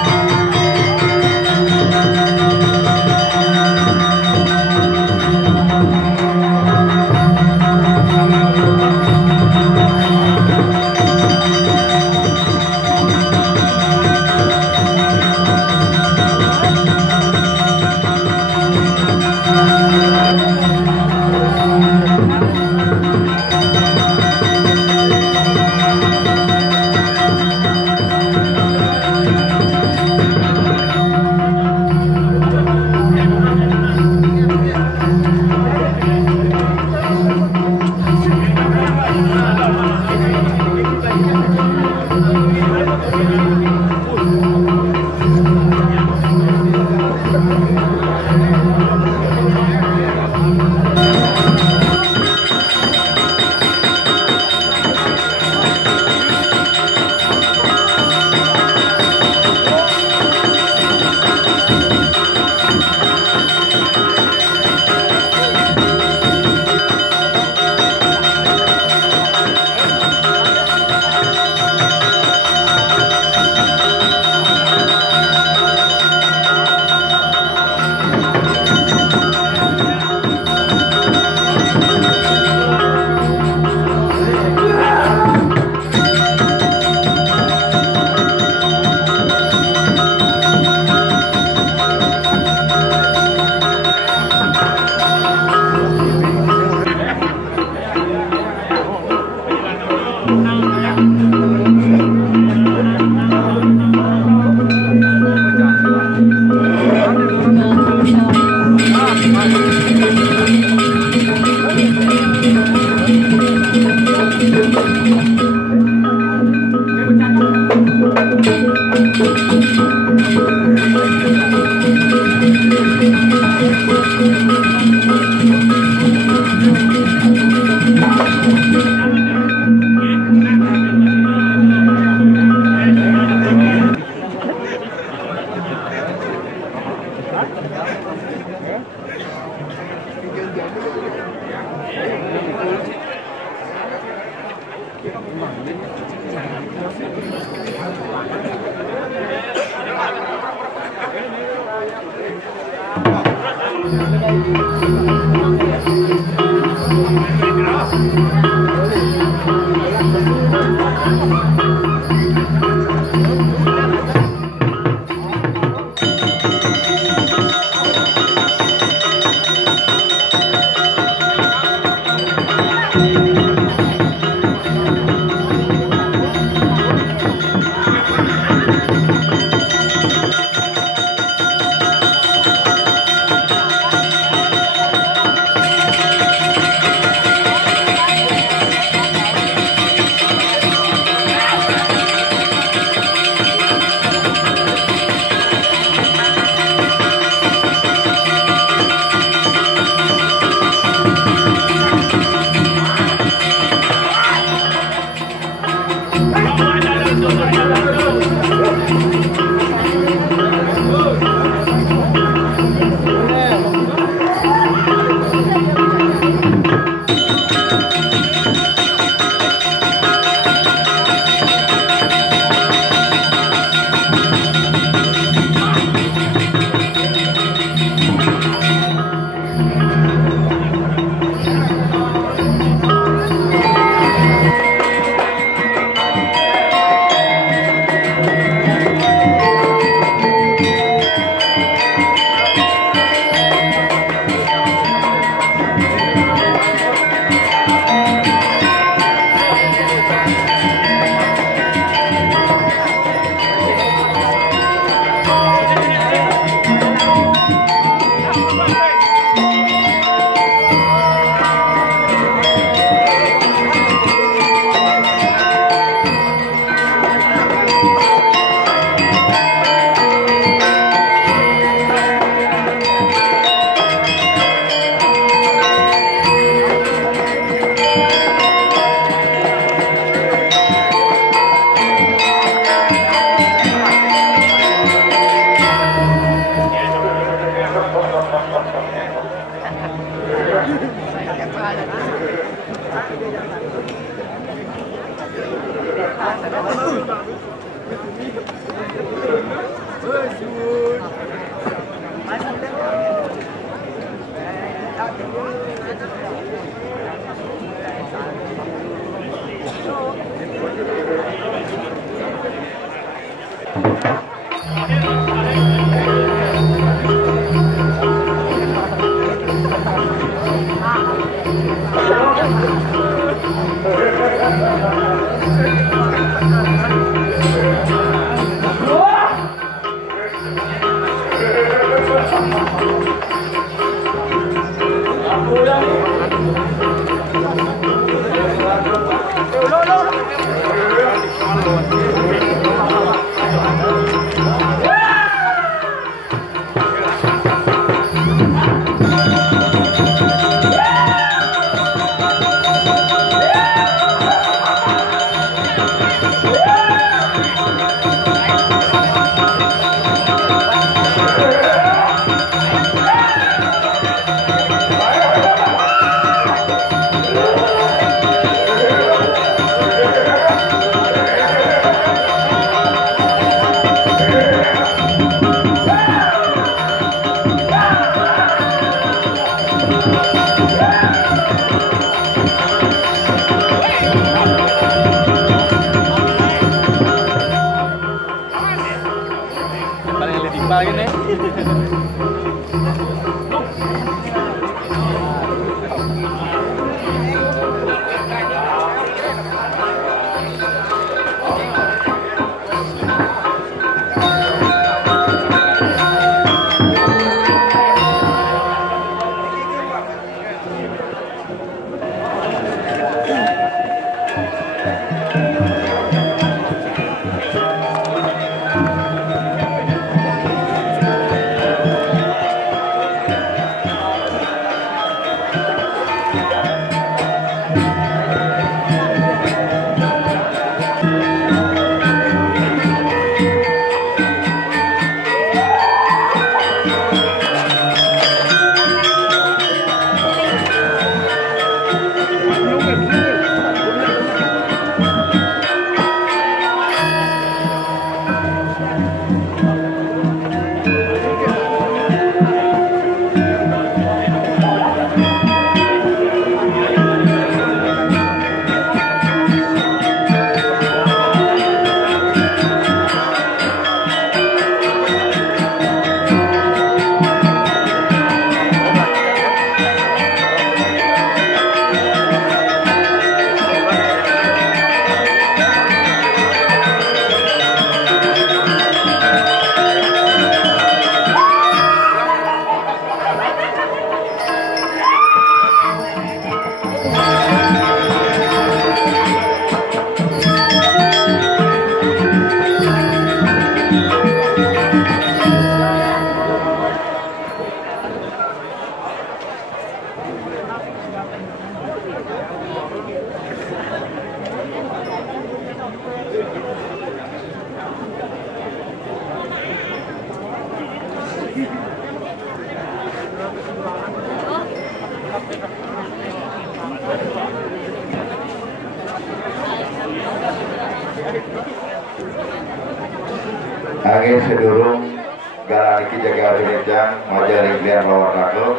Angin sedurung galang iki jaga rinjang majari liar lawar rakel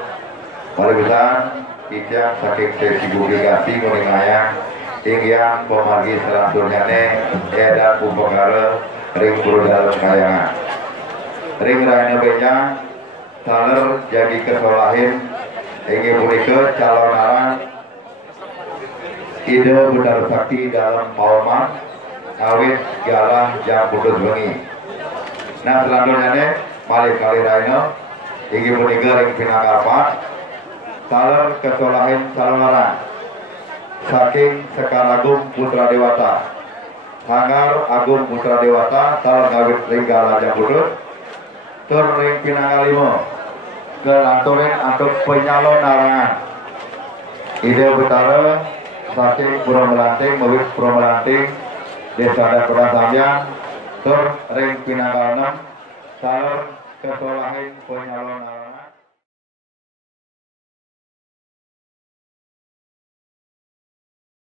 oleh bisa ijang saking sesi publikasi meningaya inggiang pemargi selanturnyane edan pupengare ring puru dalam kayangan ring rayana benyang saler jadi kesolahin ingin punika calonaran ide benar sakti dalam palma awit galah jam putus bengi Nah selanjutnya nih malih kali raino inggih punika ring pinangkarpan saler kesolahin salunaran saking Sekar Agung Putra Dewata Hangar Agung Putra Dewata saler ngawit Ringgala Jambudut tur ring pinangalimo kelanturin untuk penyalon narangan ide betara saking Pura Melanting mewit Pura Melanting Desa Daerah Samyan tur ring pinanggal 6 saler kesolahin penyalon narangan